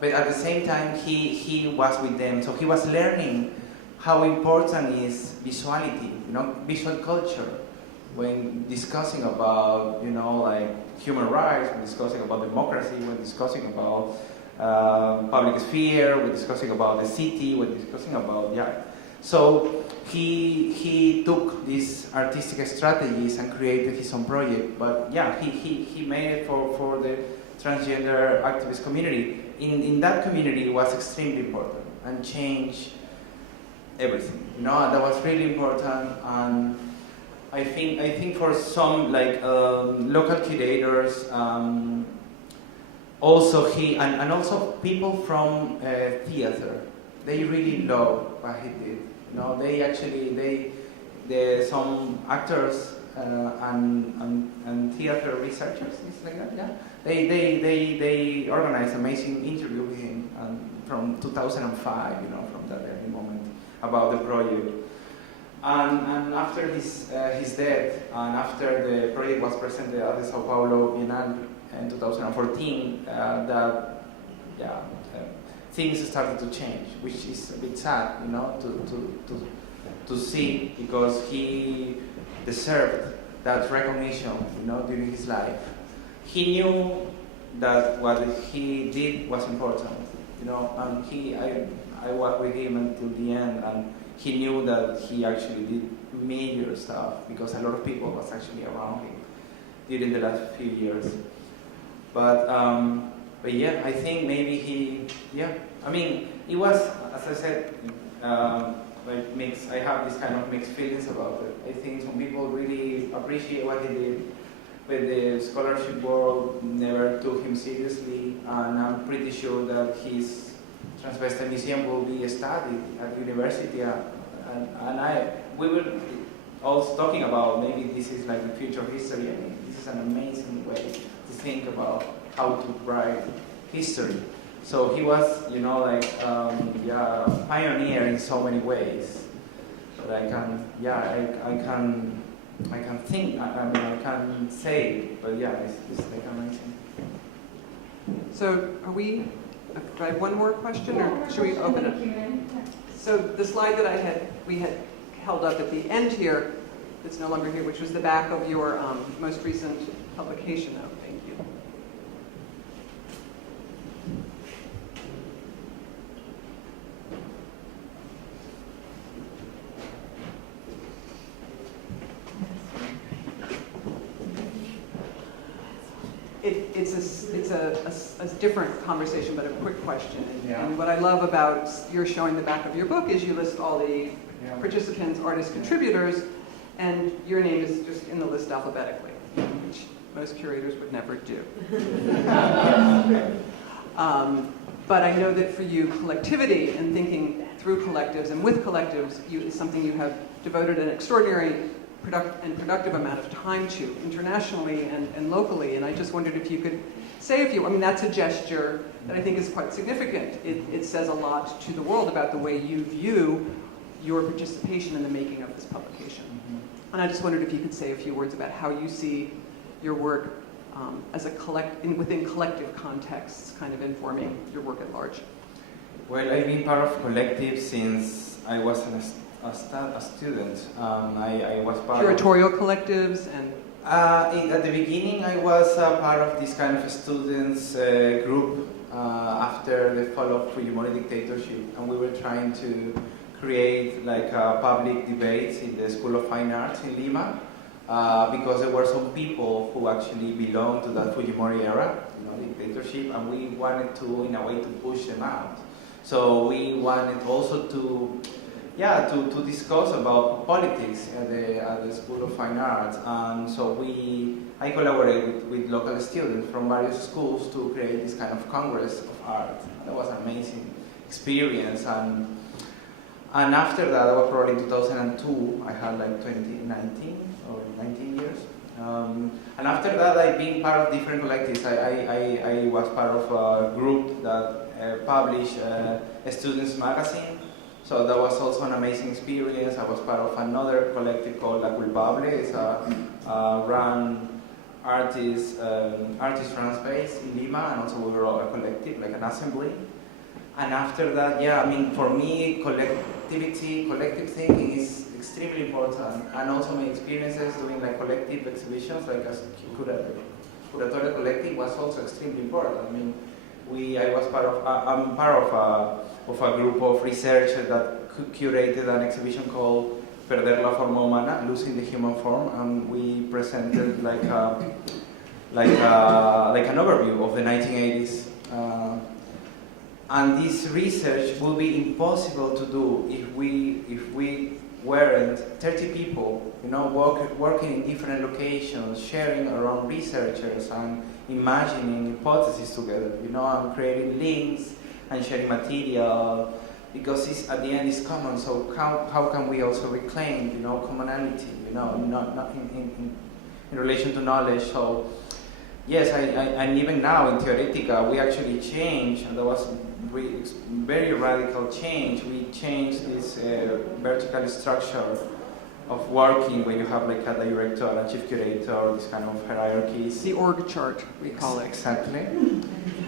but at the same time he was with them, so he was learning how important is visuality, visual culture, when discussing about, human rights, when discussing about democracy, when discussing about public sphere, when discussing about the city, when discussing about, So he took these artistic strategies and created his own project, but he made it for the transgender activist community. In that community, it was extremely important and changed everything. That was really important, and I think for some local curators, also and also people from theater, they really love what he did. They actually some actors and theater researchers, things like that. They organized amazing interview with him from 2005. From that early moment about the project. And after his death, and after the project was presented at the Sao Paulo Bienal in 2014, things started to change, which is a bit sad, to see, because he deserved that recognition, during his life. He knew that what he did was important, and I worked with him until the end, and he knew that he actually did major stuff, because a lot of people was actually around him during the last few years. But yeah, I think maybe it was, as I said, like mixed. I have this kind of mixed feelings about it. I think some people really appreciate what he did, but the scholarship world never took him seriously, and I'm pretty sure that his Transvestite Museum will be studied at university, we were also talking about maybe this is like the future of history. I mean, this is an amazing way to think about how to write history. So he was, pioneer in so many ways. But I can think. I can say. But yeah, it's like amazing. So do I have one more question, or should we open it? So the slide that we had held up at the end here, that's no longer here, which was the back of your most recent publication. Oh, thank you. It's a different conversation, but a quick question. And what I love about you're showing the back of your book is you list all the participants, artists, contributors, and your name is just in the list alphabetically, which most curators would never do. But I know that for you, collectivity and thinking through collectives and with collectives is something you have devoted an extraordinary productive amount of time to, internationally and locally. And I just wondered if you could say that's a gesture that I think is quite significant. It says a lot to the world about the way you view your participation in the making of this publication. Mm-hmm. And I just wondered if you could say a few words about how you see your work as within collective contexts, kind of informing your work at large. Well, I've been part of collective since I was a student. I was part curatorial collectives and. At the beginning, I was part of this kind of students group after the fall of Fujimori dictatorship, and we were trying to create like public debates in the School of Fine Arts in Lima, because there were some people who actually belonged to that Fujimori era, dictatorship, and we wanted to, in a way, to push them out. So we wanted also to discuss about politics at the School of Fine Arts, and so I collaborated with local students from various schools to create this kind of Congress of Art. And that was an amazing experience, and after that was probably in 2002, I had like 19 years. And after that, I've been part of different collectives. I was part of a group that published a students' magazine. So that was also an amazing experience. I was part of another collective called La Culpable. It's a run artist run space in Lima, and also we were a collective, like an assembly. And after that, for me, collective thinking is extremely important. And also my experiences doing like collective exhibitions, like as Curator collective, was also extremely important. I'm part of a group of researchers that curated an exhibition called Perder la Forma Humana, Losing the Human Form, and we presented like an overview of the 1980s. And this research will be impossible to do if we weren't 30 people, working in different locations, sharing our own researchers and imagining hypotheses together, and creating links and sharing material, because at the end it's common. So how can we also reclaim, commonality, not in relation to knowledge? So yes, and even now in TEOR, we actually changed, and that was very radical change. We changed this vertical structure of working, where you have like a director and a chief curator, this kind of hierarchies. The org chart, we call it. Exactly.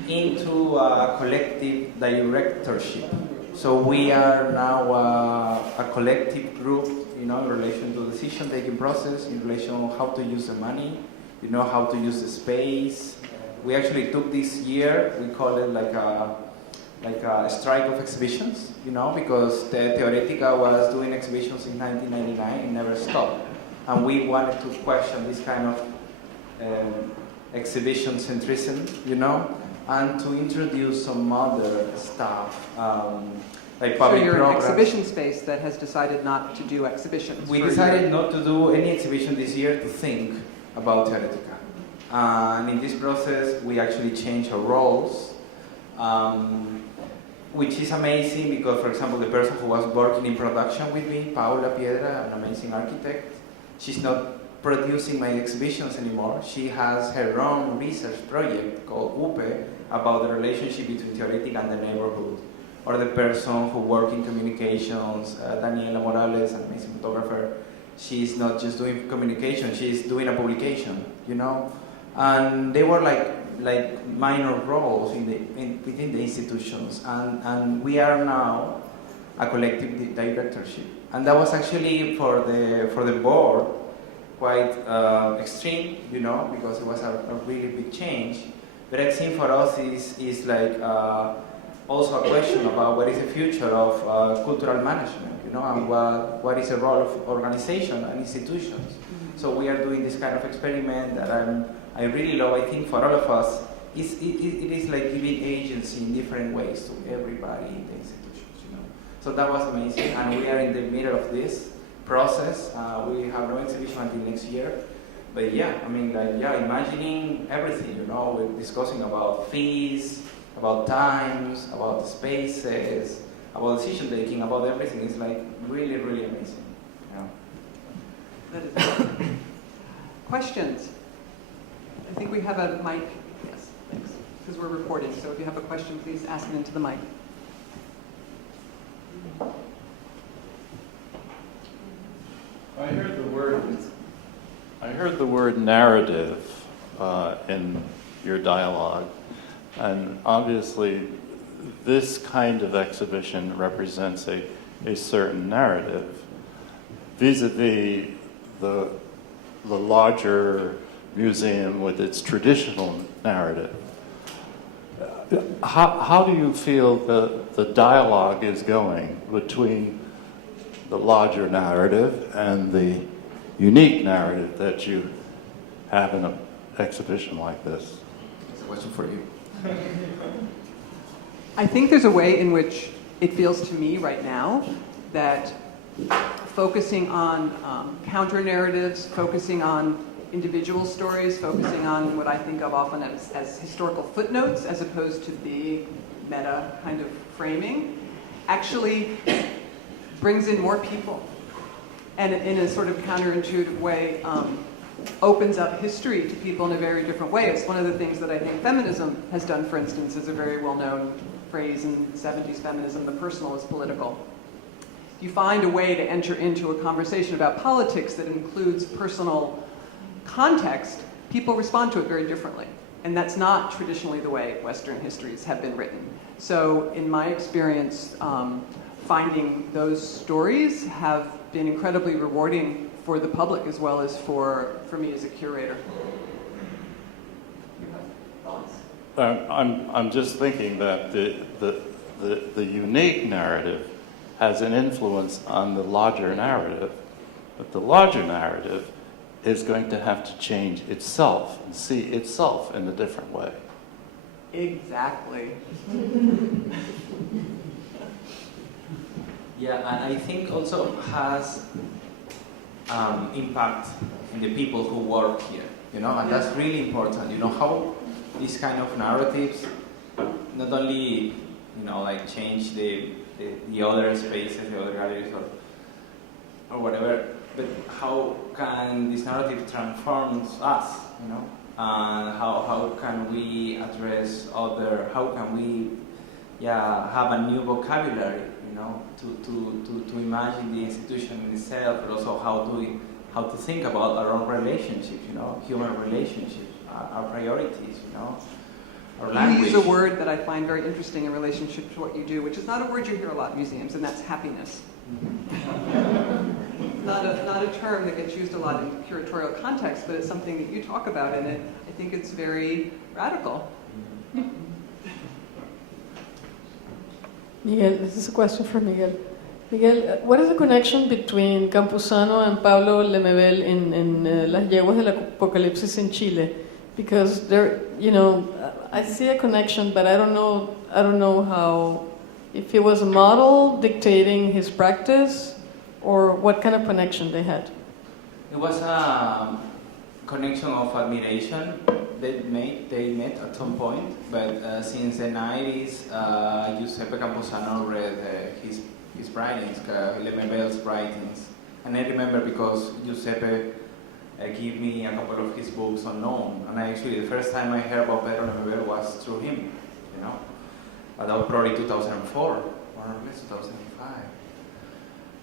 Into a collective directorship. So we are now a collective group, in relation to the decision-taking process, in relation to how to use the money, how to use the space. We actually took this year, we call it like a strike of exhibitions, because the éTica was doing exhibitions in 1999 and never stopped. And we wanted to question this kind of exhibition centrism, and to introduce some other stuff, like public So you're programs. an exhibition space that has decided not to do exhibitions. We decided not to do any exhibition this year to think about éTica. And in this process, we actually changed our roles, which is amazing because, for example, the person who was working in production with me, Paula Piedra, an amazing architect, she's not producing my exhibitions anymore. She has her own research project called UPE about the relationship between éTica and the neighborhood. Or the person who works in communications, Daniela Morales, an amazing photographer, she's not just doing communication, she's doing a publication, And they were like minor roles within the institutions. And we are now a collective directorship. And that was actually for the board quite extreme, because it was a really big change. But I think for us is like also a question about what is the future of cultural management, and what is the role of organization and institutions. Mm-hmm. So we are doing this kind of experiment that I really love. I think for all of us, it is like giving agency in different ways to everybody in the institutions, So that was amazing, and we are in the middle of this process. We have no exhibition until next year. But imagining everything, we're discussing about fees, about times, about spaces, about decision making, about everything. It's like really, really amazing. That is great. Questions? I think we have a mic. Yes, thanks. Because we're recording, so if you have a question, please ask it into the mic. I heard the word narrative in your dialogue, and obviously this kind of exhibition represents a certain narrative vis-a-vis the larger museum with its traditional narrative. How do you feel the dialogue is going between the larger narrative and the unique narrative that you have in an exhibition like this? It's a question for you. I think there's a way in which it feels to me right now that focusing on counter-narratives, focusing on individual stories, focusing on what I think of often as historical footnotes as opposed to big meta kind of framing, actually brings in more people and in a sort of counterintuitive way opens up history to people in a very different way. It's one of the things that I think feminism has done, for instance, is a very well-known phrase in 70s feminism, the personal is political. If you find a way to enter into a conversation about politics that includes personal context, people respond to it very differently. And that's not traditionally the way Western histories have been written. So in my experience, finding those stories have been incredibly rewarding for the public as well as for me as a curator. You have thoughts? I'm just thinking that the unique narrative has an influence on the larger narrative, but the larger narrative is going to have to change itself and see itself in a different way. Exactly. Yeah, and I think also has impact in the people who work here, and that's really important. How these kind of narratives not only, like change the other spaces, the other galleries or whatever, but how can this narrative transform us, and how can we address how can we have a new vocabulary, to imagine the institution in itself, but also how to think about our own relationships, human relationships, our priorities, or You language. use a word that I find very interesting in relationship to what you do, which is not a word you hear a lot in museums, and that's happiness. Not a term that gets used a lot in curatorial context, but it's something that you talk about, and I think it's very radical. Miguel, this is a question for Miguel. Miguel, what is the connection between Campuzano and Pablo Lemebel in Las Yeguas del Apocalipsis in Chile? Because there, I see a connection, but I don't know how, if he was a model dictating his practice, or what kind of connection they had. It was a connection of admiration they met at some point, but since the 90s, Giuseppe Campuzano read his writings, Lemebel's writings. And I remember because Giuseppe gave me a couple of his books unknown, and the first time I heard about Pedro Lemebel was through him, That was probably 2004, or less 2005.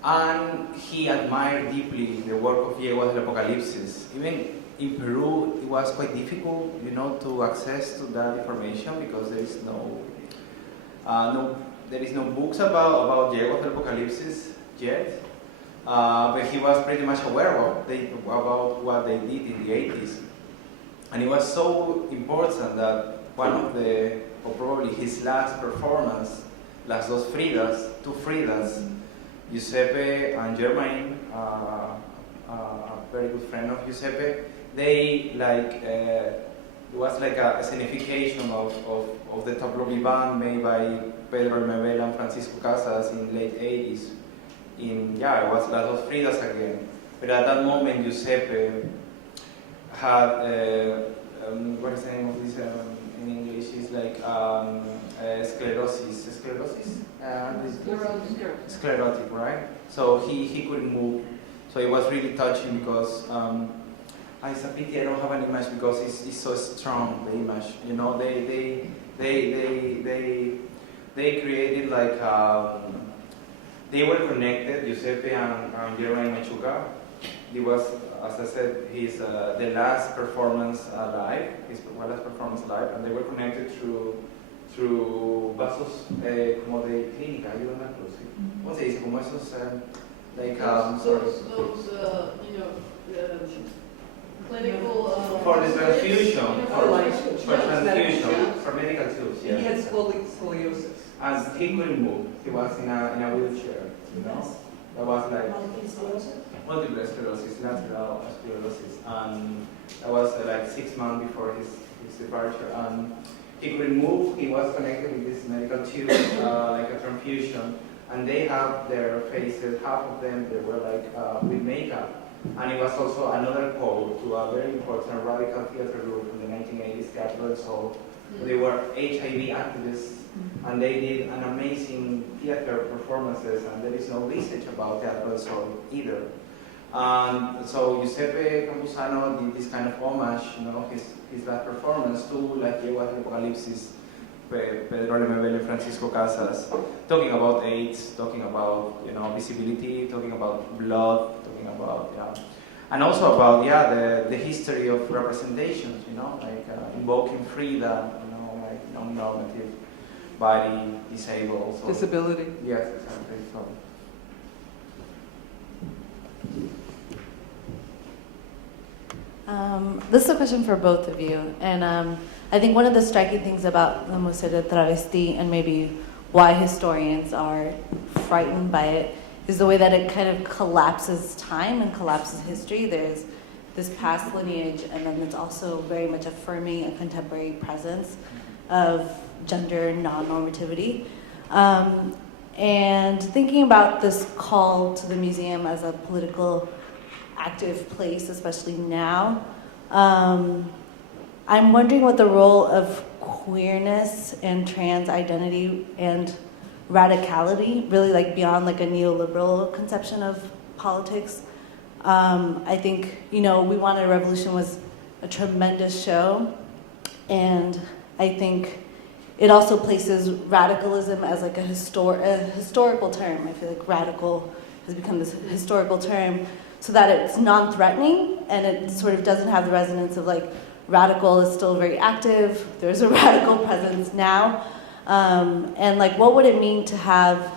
And he admired deeply the work of Yeguas del Apocalipsis. Even in Peru, it was quite difficult, to access to that information because there is no books about Yeguas del Apocalipsis yet. But he was pretty much aware about what they did in the 80s. And it was so important that or probably his last performance, Las Dos Fridas, Two Fridas, Giuseppe and Germain, a very good friend of Giuseppe, they it was like a scenification of the tableau vivant made by Pedro Lemebel and Francisco Casas in late 80s. It was Las Dos Fridas again. But at that moment, Giuseppe had, what is the name of this in English? It's like sclerosis. Sclerotic, right? So he couldn't move. So it was really touching because it's a pity I don't have an image because it's so strong, the image. They created like they were connected, Giuseppe and Germain Machuca. It was, as I said, his the last performance alive, and they were connected through vasos como de clínica, ayúdame, ¿cómo se dice? Como esos, like, clinical... for the transfusion, for medical tools, yeah. He had scoliosis. And he couldn't move. He was in a wheelchair, That was like multiple sclerosis, lateral sclerosis, and that was like 6 months before his departure. And he couldn't move. He was connected with this medical tube, like a transfusion, and they have their faces. Half of them they were like with makeup, and it was also another call to a very important radical theater group in the 1980s, Theater del Sol. They were HIV activists. And they did an amazing theater performances, and there is no research about Teatro del Sol either. And so Giuseppe Campuzano did this kind of homage, his last performance to like Yeguas del Apocalipsis, Pedro Lemebel and Francisco Casas, talking about AIDS, talking about visibility, talking about blood, talking about and also about the history of representations, like invoking freedom, like non-normative. Body, disabled. So. Disability. Yes, exactly. So. This is a question for both of you. And I think one of the striking things about the Museo de Travesti and maybe why historians are frightened by it is the way that it kind of collapses time and collapses history. There's this past lineage, and then it's also very much affirming a contemporary presence of gender non-normativity. And thinking about this call to the museum as a political active place, especially now, I'm wondering what the role of queerness and trans identity and radicality, really like beyond like a neoliberal conception of politics. I think, We Wanted a Revolution was a tremendous show, and I think it also places radicalism as like a historical term. I feel like radical has become this historical term so that it's non-threatening and it sort of doesn't have the resonance of like radical is still very active. There's a radical presence now. And like, what would it mean to have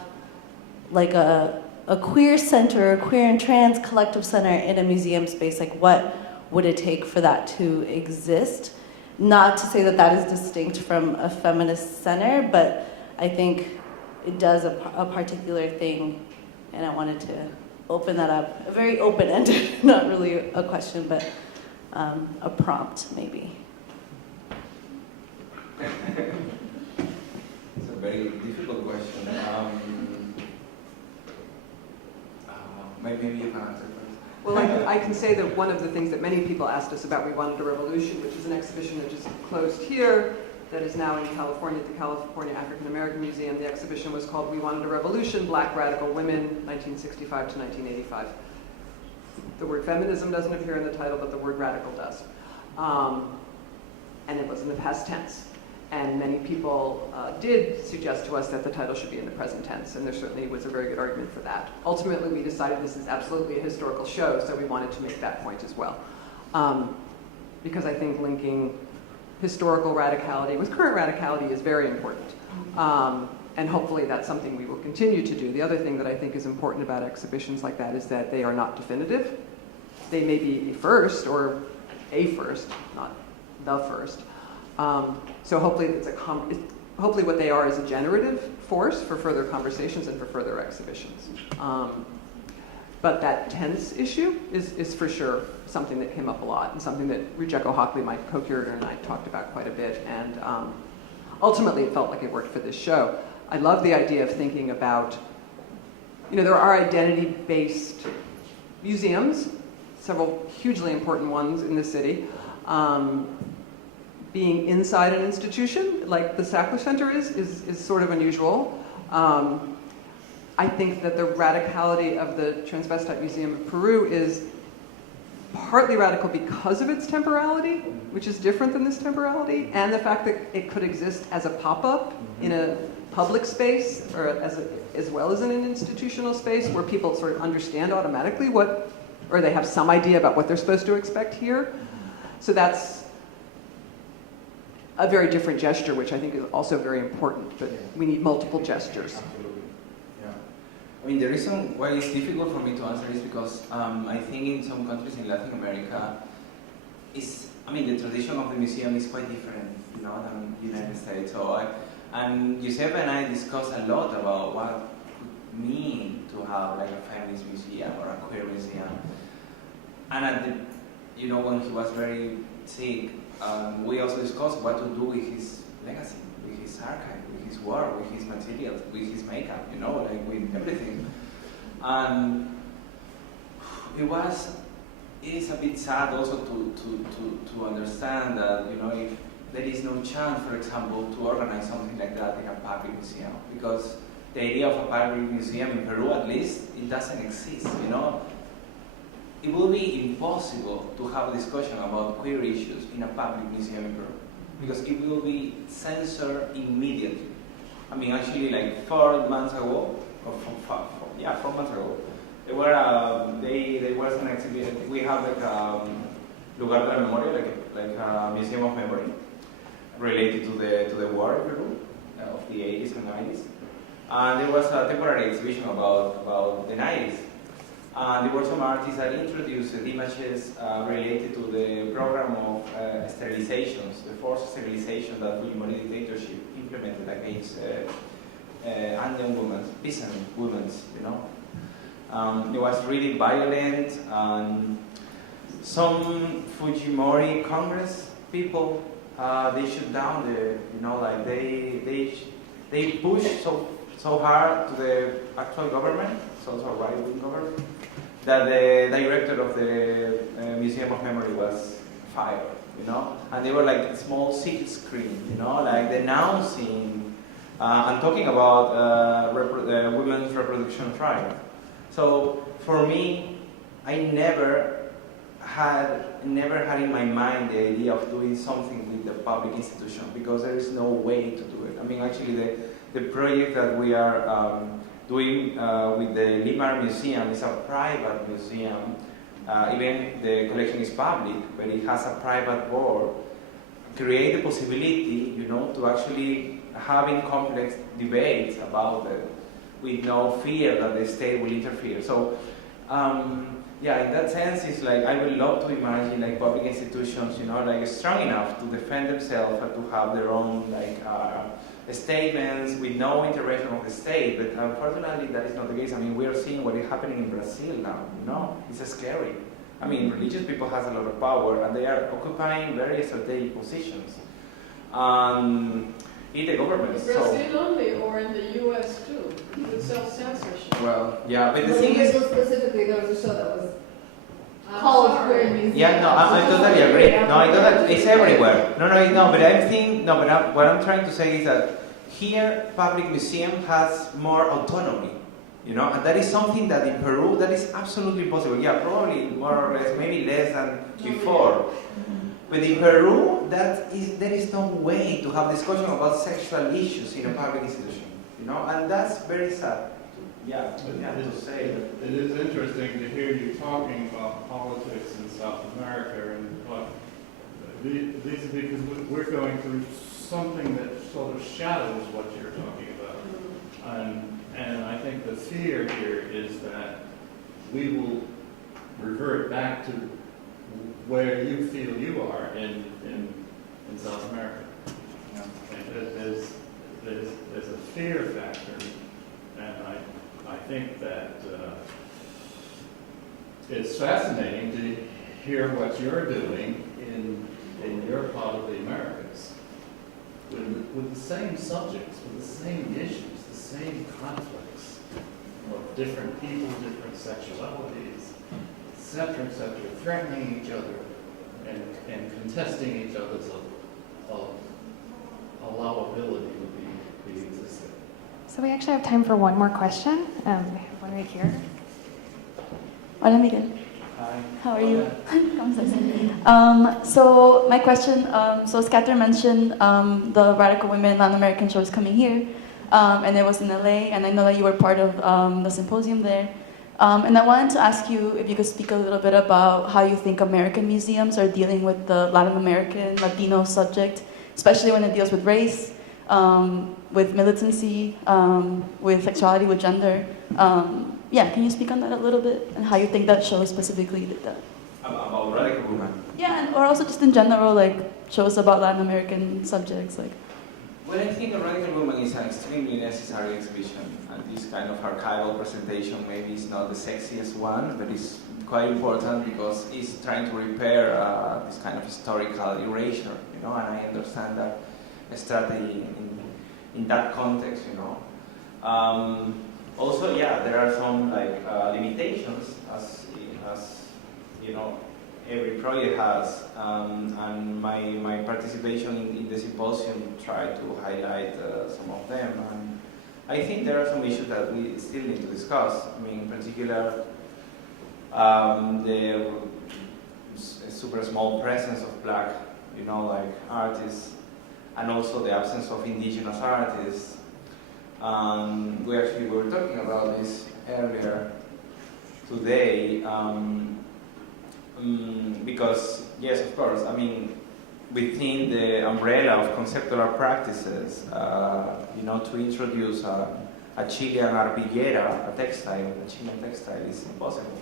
like a queer center, a queer and trans collective center in a museum space? Like, what would it take for that to exist? Not to say that that is distinct from a feminist center, but I think it does a particular thing, and I wanted to open that up. A very open-ended, not really a question, but a prompt, maybe. It's a very difficult question. Maybe you can answer first. Well, I can say that one of the things that many people asked us about, We Wanted a Revolution, which is an exhibition that just closed here, that is now in California at the California African American Museum. The exhibition was called We Wanted a Revolution, Black Radical Women, 1965 to 1985. The word feminism doesn't appear in the title, but the word radical does. And it was in the past tense. And many people did suggest to us that the title should be in the present tense, and there certainly was a very good argument for that. Ultimately, we decided this is absolutely a historical show, so we wanted to make that point as well. Because I think linking historical radicality with current radicality is very important. And hopefully that's something we will continue to do. The other thing that I think is important about exhibitions like that is that they are not definitive. They may be a first, or a first, not the first. So hopefully hopefully what they are is a generative force for further conversations and for further exhibitions. But that tense issue is for sure something that came up a lot, and something that Rijeko Hockley, my co-curator, and I talked about quite a bit. And ultimately it felt like it worked for this show. I love the idea of thinking about, there are identity-based museums, several hugely important ones in the city. Being inside an institution, like the Sackler Center is sort of unusual. I think that the radicality of the Transvestite Museum of Peru is partly radical because of its temporality, which is different than this temporality, and the fact that it could exist as a pop-up in a public space, or as well as in an institutional space, where people sort of understand automatically or they have some idea about what they're supposed to expect here. So that's a very different gesture, which I think is also very important, but we need multiple gestures. Absolutely, yeah. I mean, the reason why it's difficult for me to answer is because I think in some countries in Latin America, the tradition of the museum is quite different, than the United States. And Giuseppe and I discussed a lot about what it would mean to have like a feminist museum or a queer museum. And when he was very sick, we also discussed what to do with his legacy, with his archive, with his work, with his materials, with his makeup, with everything. And it is a bit sad also to understand that, if there is no chance, for example, to organize something like that in a public museum, because the idea of a public museum in Peru, at least, it doesn't exist, It will be impossible to have a discussion about queer issues in a public museum in Peru, because it will be censored immediately. Actually, like 4 months ago, or 4 months ago, there was an exhibition. We have like Lugar de la Memoria, like a museum of memory, related to the war in Peru of the 80s and 90s. And there was a temporary exhibition about the 90s. There were some artists that introduced images related to the program of sterilizations, the forced sterilization that Fujimori dictatorship implemented against Andean women, peasant women, It was really violent, and some Fujimori Congress people, they shut down they pushed so hard to the actual government, it's also a right-wing government, that the director of the Museum of Memory was fired, and they were like a small silk screen, like denouncing and talking about women's reproduction rights. So for me, I never had in my mind the idea of doing something with the public institution, because there is no way to do it. Actually, the project that we are doing with the Lima Museum is a private museum even the collection is public, but it has a private board, create the possibility, to actually having complex debates about it with no fear that the state will interfere. So, yeah, in that sense, it's like I would love to imagine like public institutions, like strong enough to defend themselves and to have their own statements with no intervention of the state. But unfortunately, that is not the case. I mean, we are seeing what is happening in Brazil now. It's scary. I mean, religious people have a lot of power, and they are occupying very strategic positions in the government. In Brazil only, or in the U.S. too, with self-censorship. Well, yeah, but the thing is, specifically, there was a show that was I'm called sorry. Queer Museum. yeah, no, I totally agree. No, I totally, it's everywhere. But what I'm trying to say is that here, public museum has more autonomy, and that is something that in Peru, that is absolutely possible. Yeah, probably more or less, maybe less than before. But in Peru, there is no way to have discussion about sexual issues in a public institution, and that's very sad. Yeah, to say. It is interesting to hear you talking about politics in South America, and these are because we're going through something that sort of shadows what you're talking about. And I think the fear here is that we will revert back to where you feel you are in South America. And there's a fear factor, and I think that it's fascinating to hear what you're doing in your part of the Americas with the same subjects, with the same issues, the same conflicts of different people, different sexualities, etc., threatening each other and contesting each other's allowability to be existing. So we actually have time for one more question. We have one right here. Hola, Miguel. Hi. How are you? So my question, so Sackler mentioned the Radical Women Latin American shows coming here, and it was in LA, and I know that you were part of the symposium there. And I wanted to ask you if you could speak a little bit about how you think American museums are dealing with the Latin American, Latino subject, especially when it deals with race, with militancy, with sexuality, with gender. Yeah, can you speak on that a little bit, and how you think that show specifically did that? About radical women. Yeah, or also just in general, like shows about Latin American subjects, like. Well, I think a Radical Woman is an extremely necessary exhibition, and this kind of archival presentation maybe is not the sexiest one, but it's quite important because it's trying to repair this kind of historical erasure, and I understand that strategy in that context, Also, yeah, there are some limitations, as every project has, and my participation in the symposium tried to highlight some of them. And I think there are some issues that we still need to discuss. I mean, in particular, the super small presence of black, artists, and also the absence of indigenous artists. We actually were talking about this earlier today. Because, yes, of course, I mean, within the umbrella of conceptual art practices, to introduce a Chilean arpillera, a Chilean textile is impossible.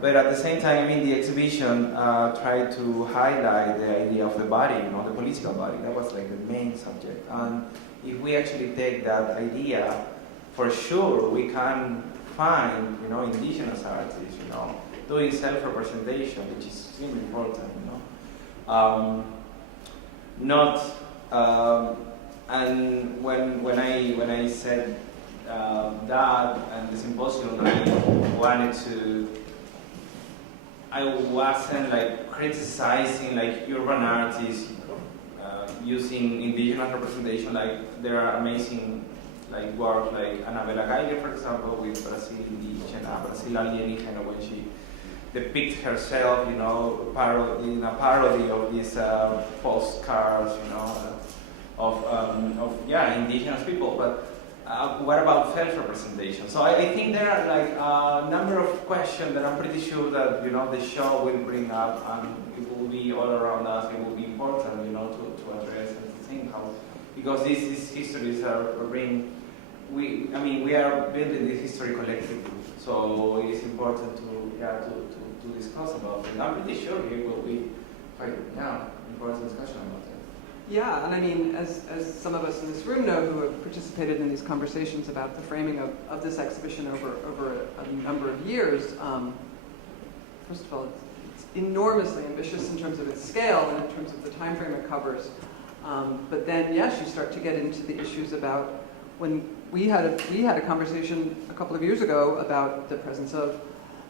But at the same time, the exhibition tried to highlight the idea of the body, the political body. That was like the main subject. And if we actually take that idea, for sure, we can find, indigenous artists, doing self-representation, which is extremely important, and when I said that and the symposium, I wasn't criticizing urban artists using indigenous representation. There are amazing work like Anabela Gayle, for example, with Brazil Alienígena, when she depicts herself, in a parody of these postcards, of indigenous people. But what about self-representation? So I think there are like a number of questions that I'm pretty sure that the show will bring up, and it will be all around us. It will be important, to address and to think how, because these histories are bring. We are building this history collectively, so it is important to discuss about it. I'm pretty sure it will be important discussion about it. Yeah, and I mean, as some of us in this room know who have participated in these conversations about the framing of this exhibition over a number of years, first of all, it's enormously ambitious in terms of its scale and in terms of the time frame it covers. But then, yes, you start to get into the issues about when we had a conversation a couple of years ago about the presence of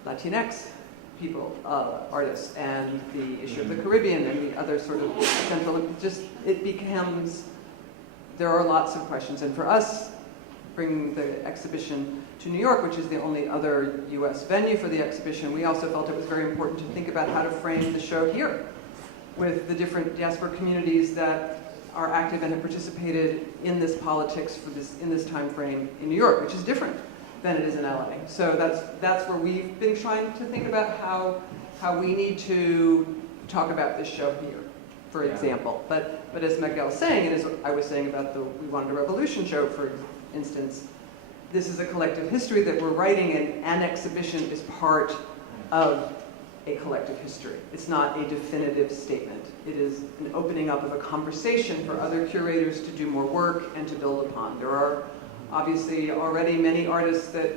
Latinx people, artists, and the issue of the Caribbean and the other sort of central, it becomes, there are lots of questions. And for us, bringing the exhibition to New York, which is the only other US venue for the exhibition, we also felt it was very important to think about how to frame the show here with the different diaspora communities that are active and have participated in this politics in this time frame in New York, which is different than it is in LA. So that's where we've been trying to think about how we need to talk about this show here, for example. But as Miguel's saying, and as I was saying about the We Wanted a Revolution show, for instance, this is a collective history that we're writing, and an exhibition is part of a collective history. It's not a definitive statement. It is an opening up of a conversation for other curators to do more work and to build upon. There are obviously already many artists that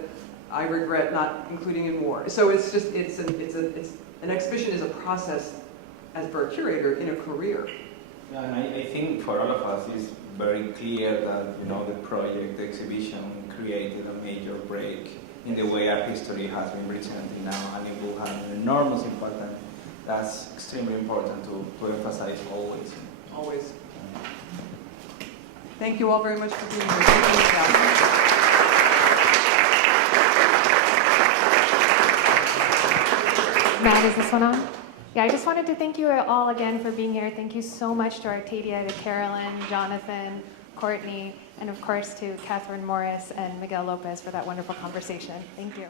I regret not including in more. So it's just, an exhibition is a process, as for a curator, in a career. Yeah, and I think for all of us it's very clear that the project, the exhibition created a major break in the way our history has been written until now, and it will have an enormous impact, and that's extremely important to emphasize always. Always. Thank you all very much for being here. Matt, is this one on? Yeah, I just wanted to thank you all again for being here. Thank you so much to Artadia, to Carolyn, Jonathan, Courtney, and of course to Catherine Morris and Miguel Lopez for that wonderful conversation. Thank you.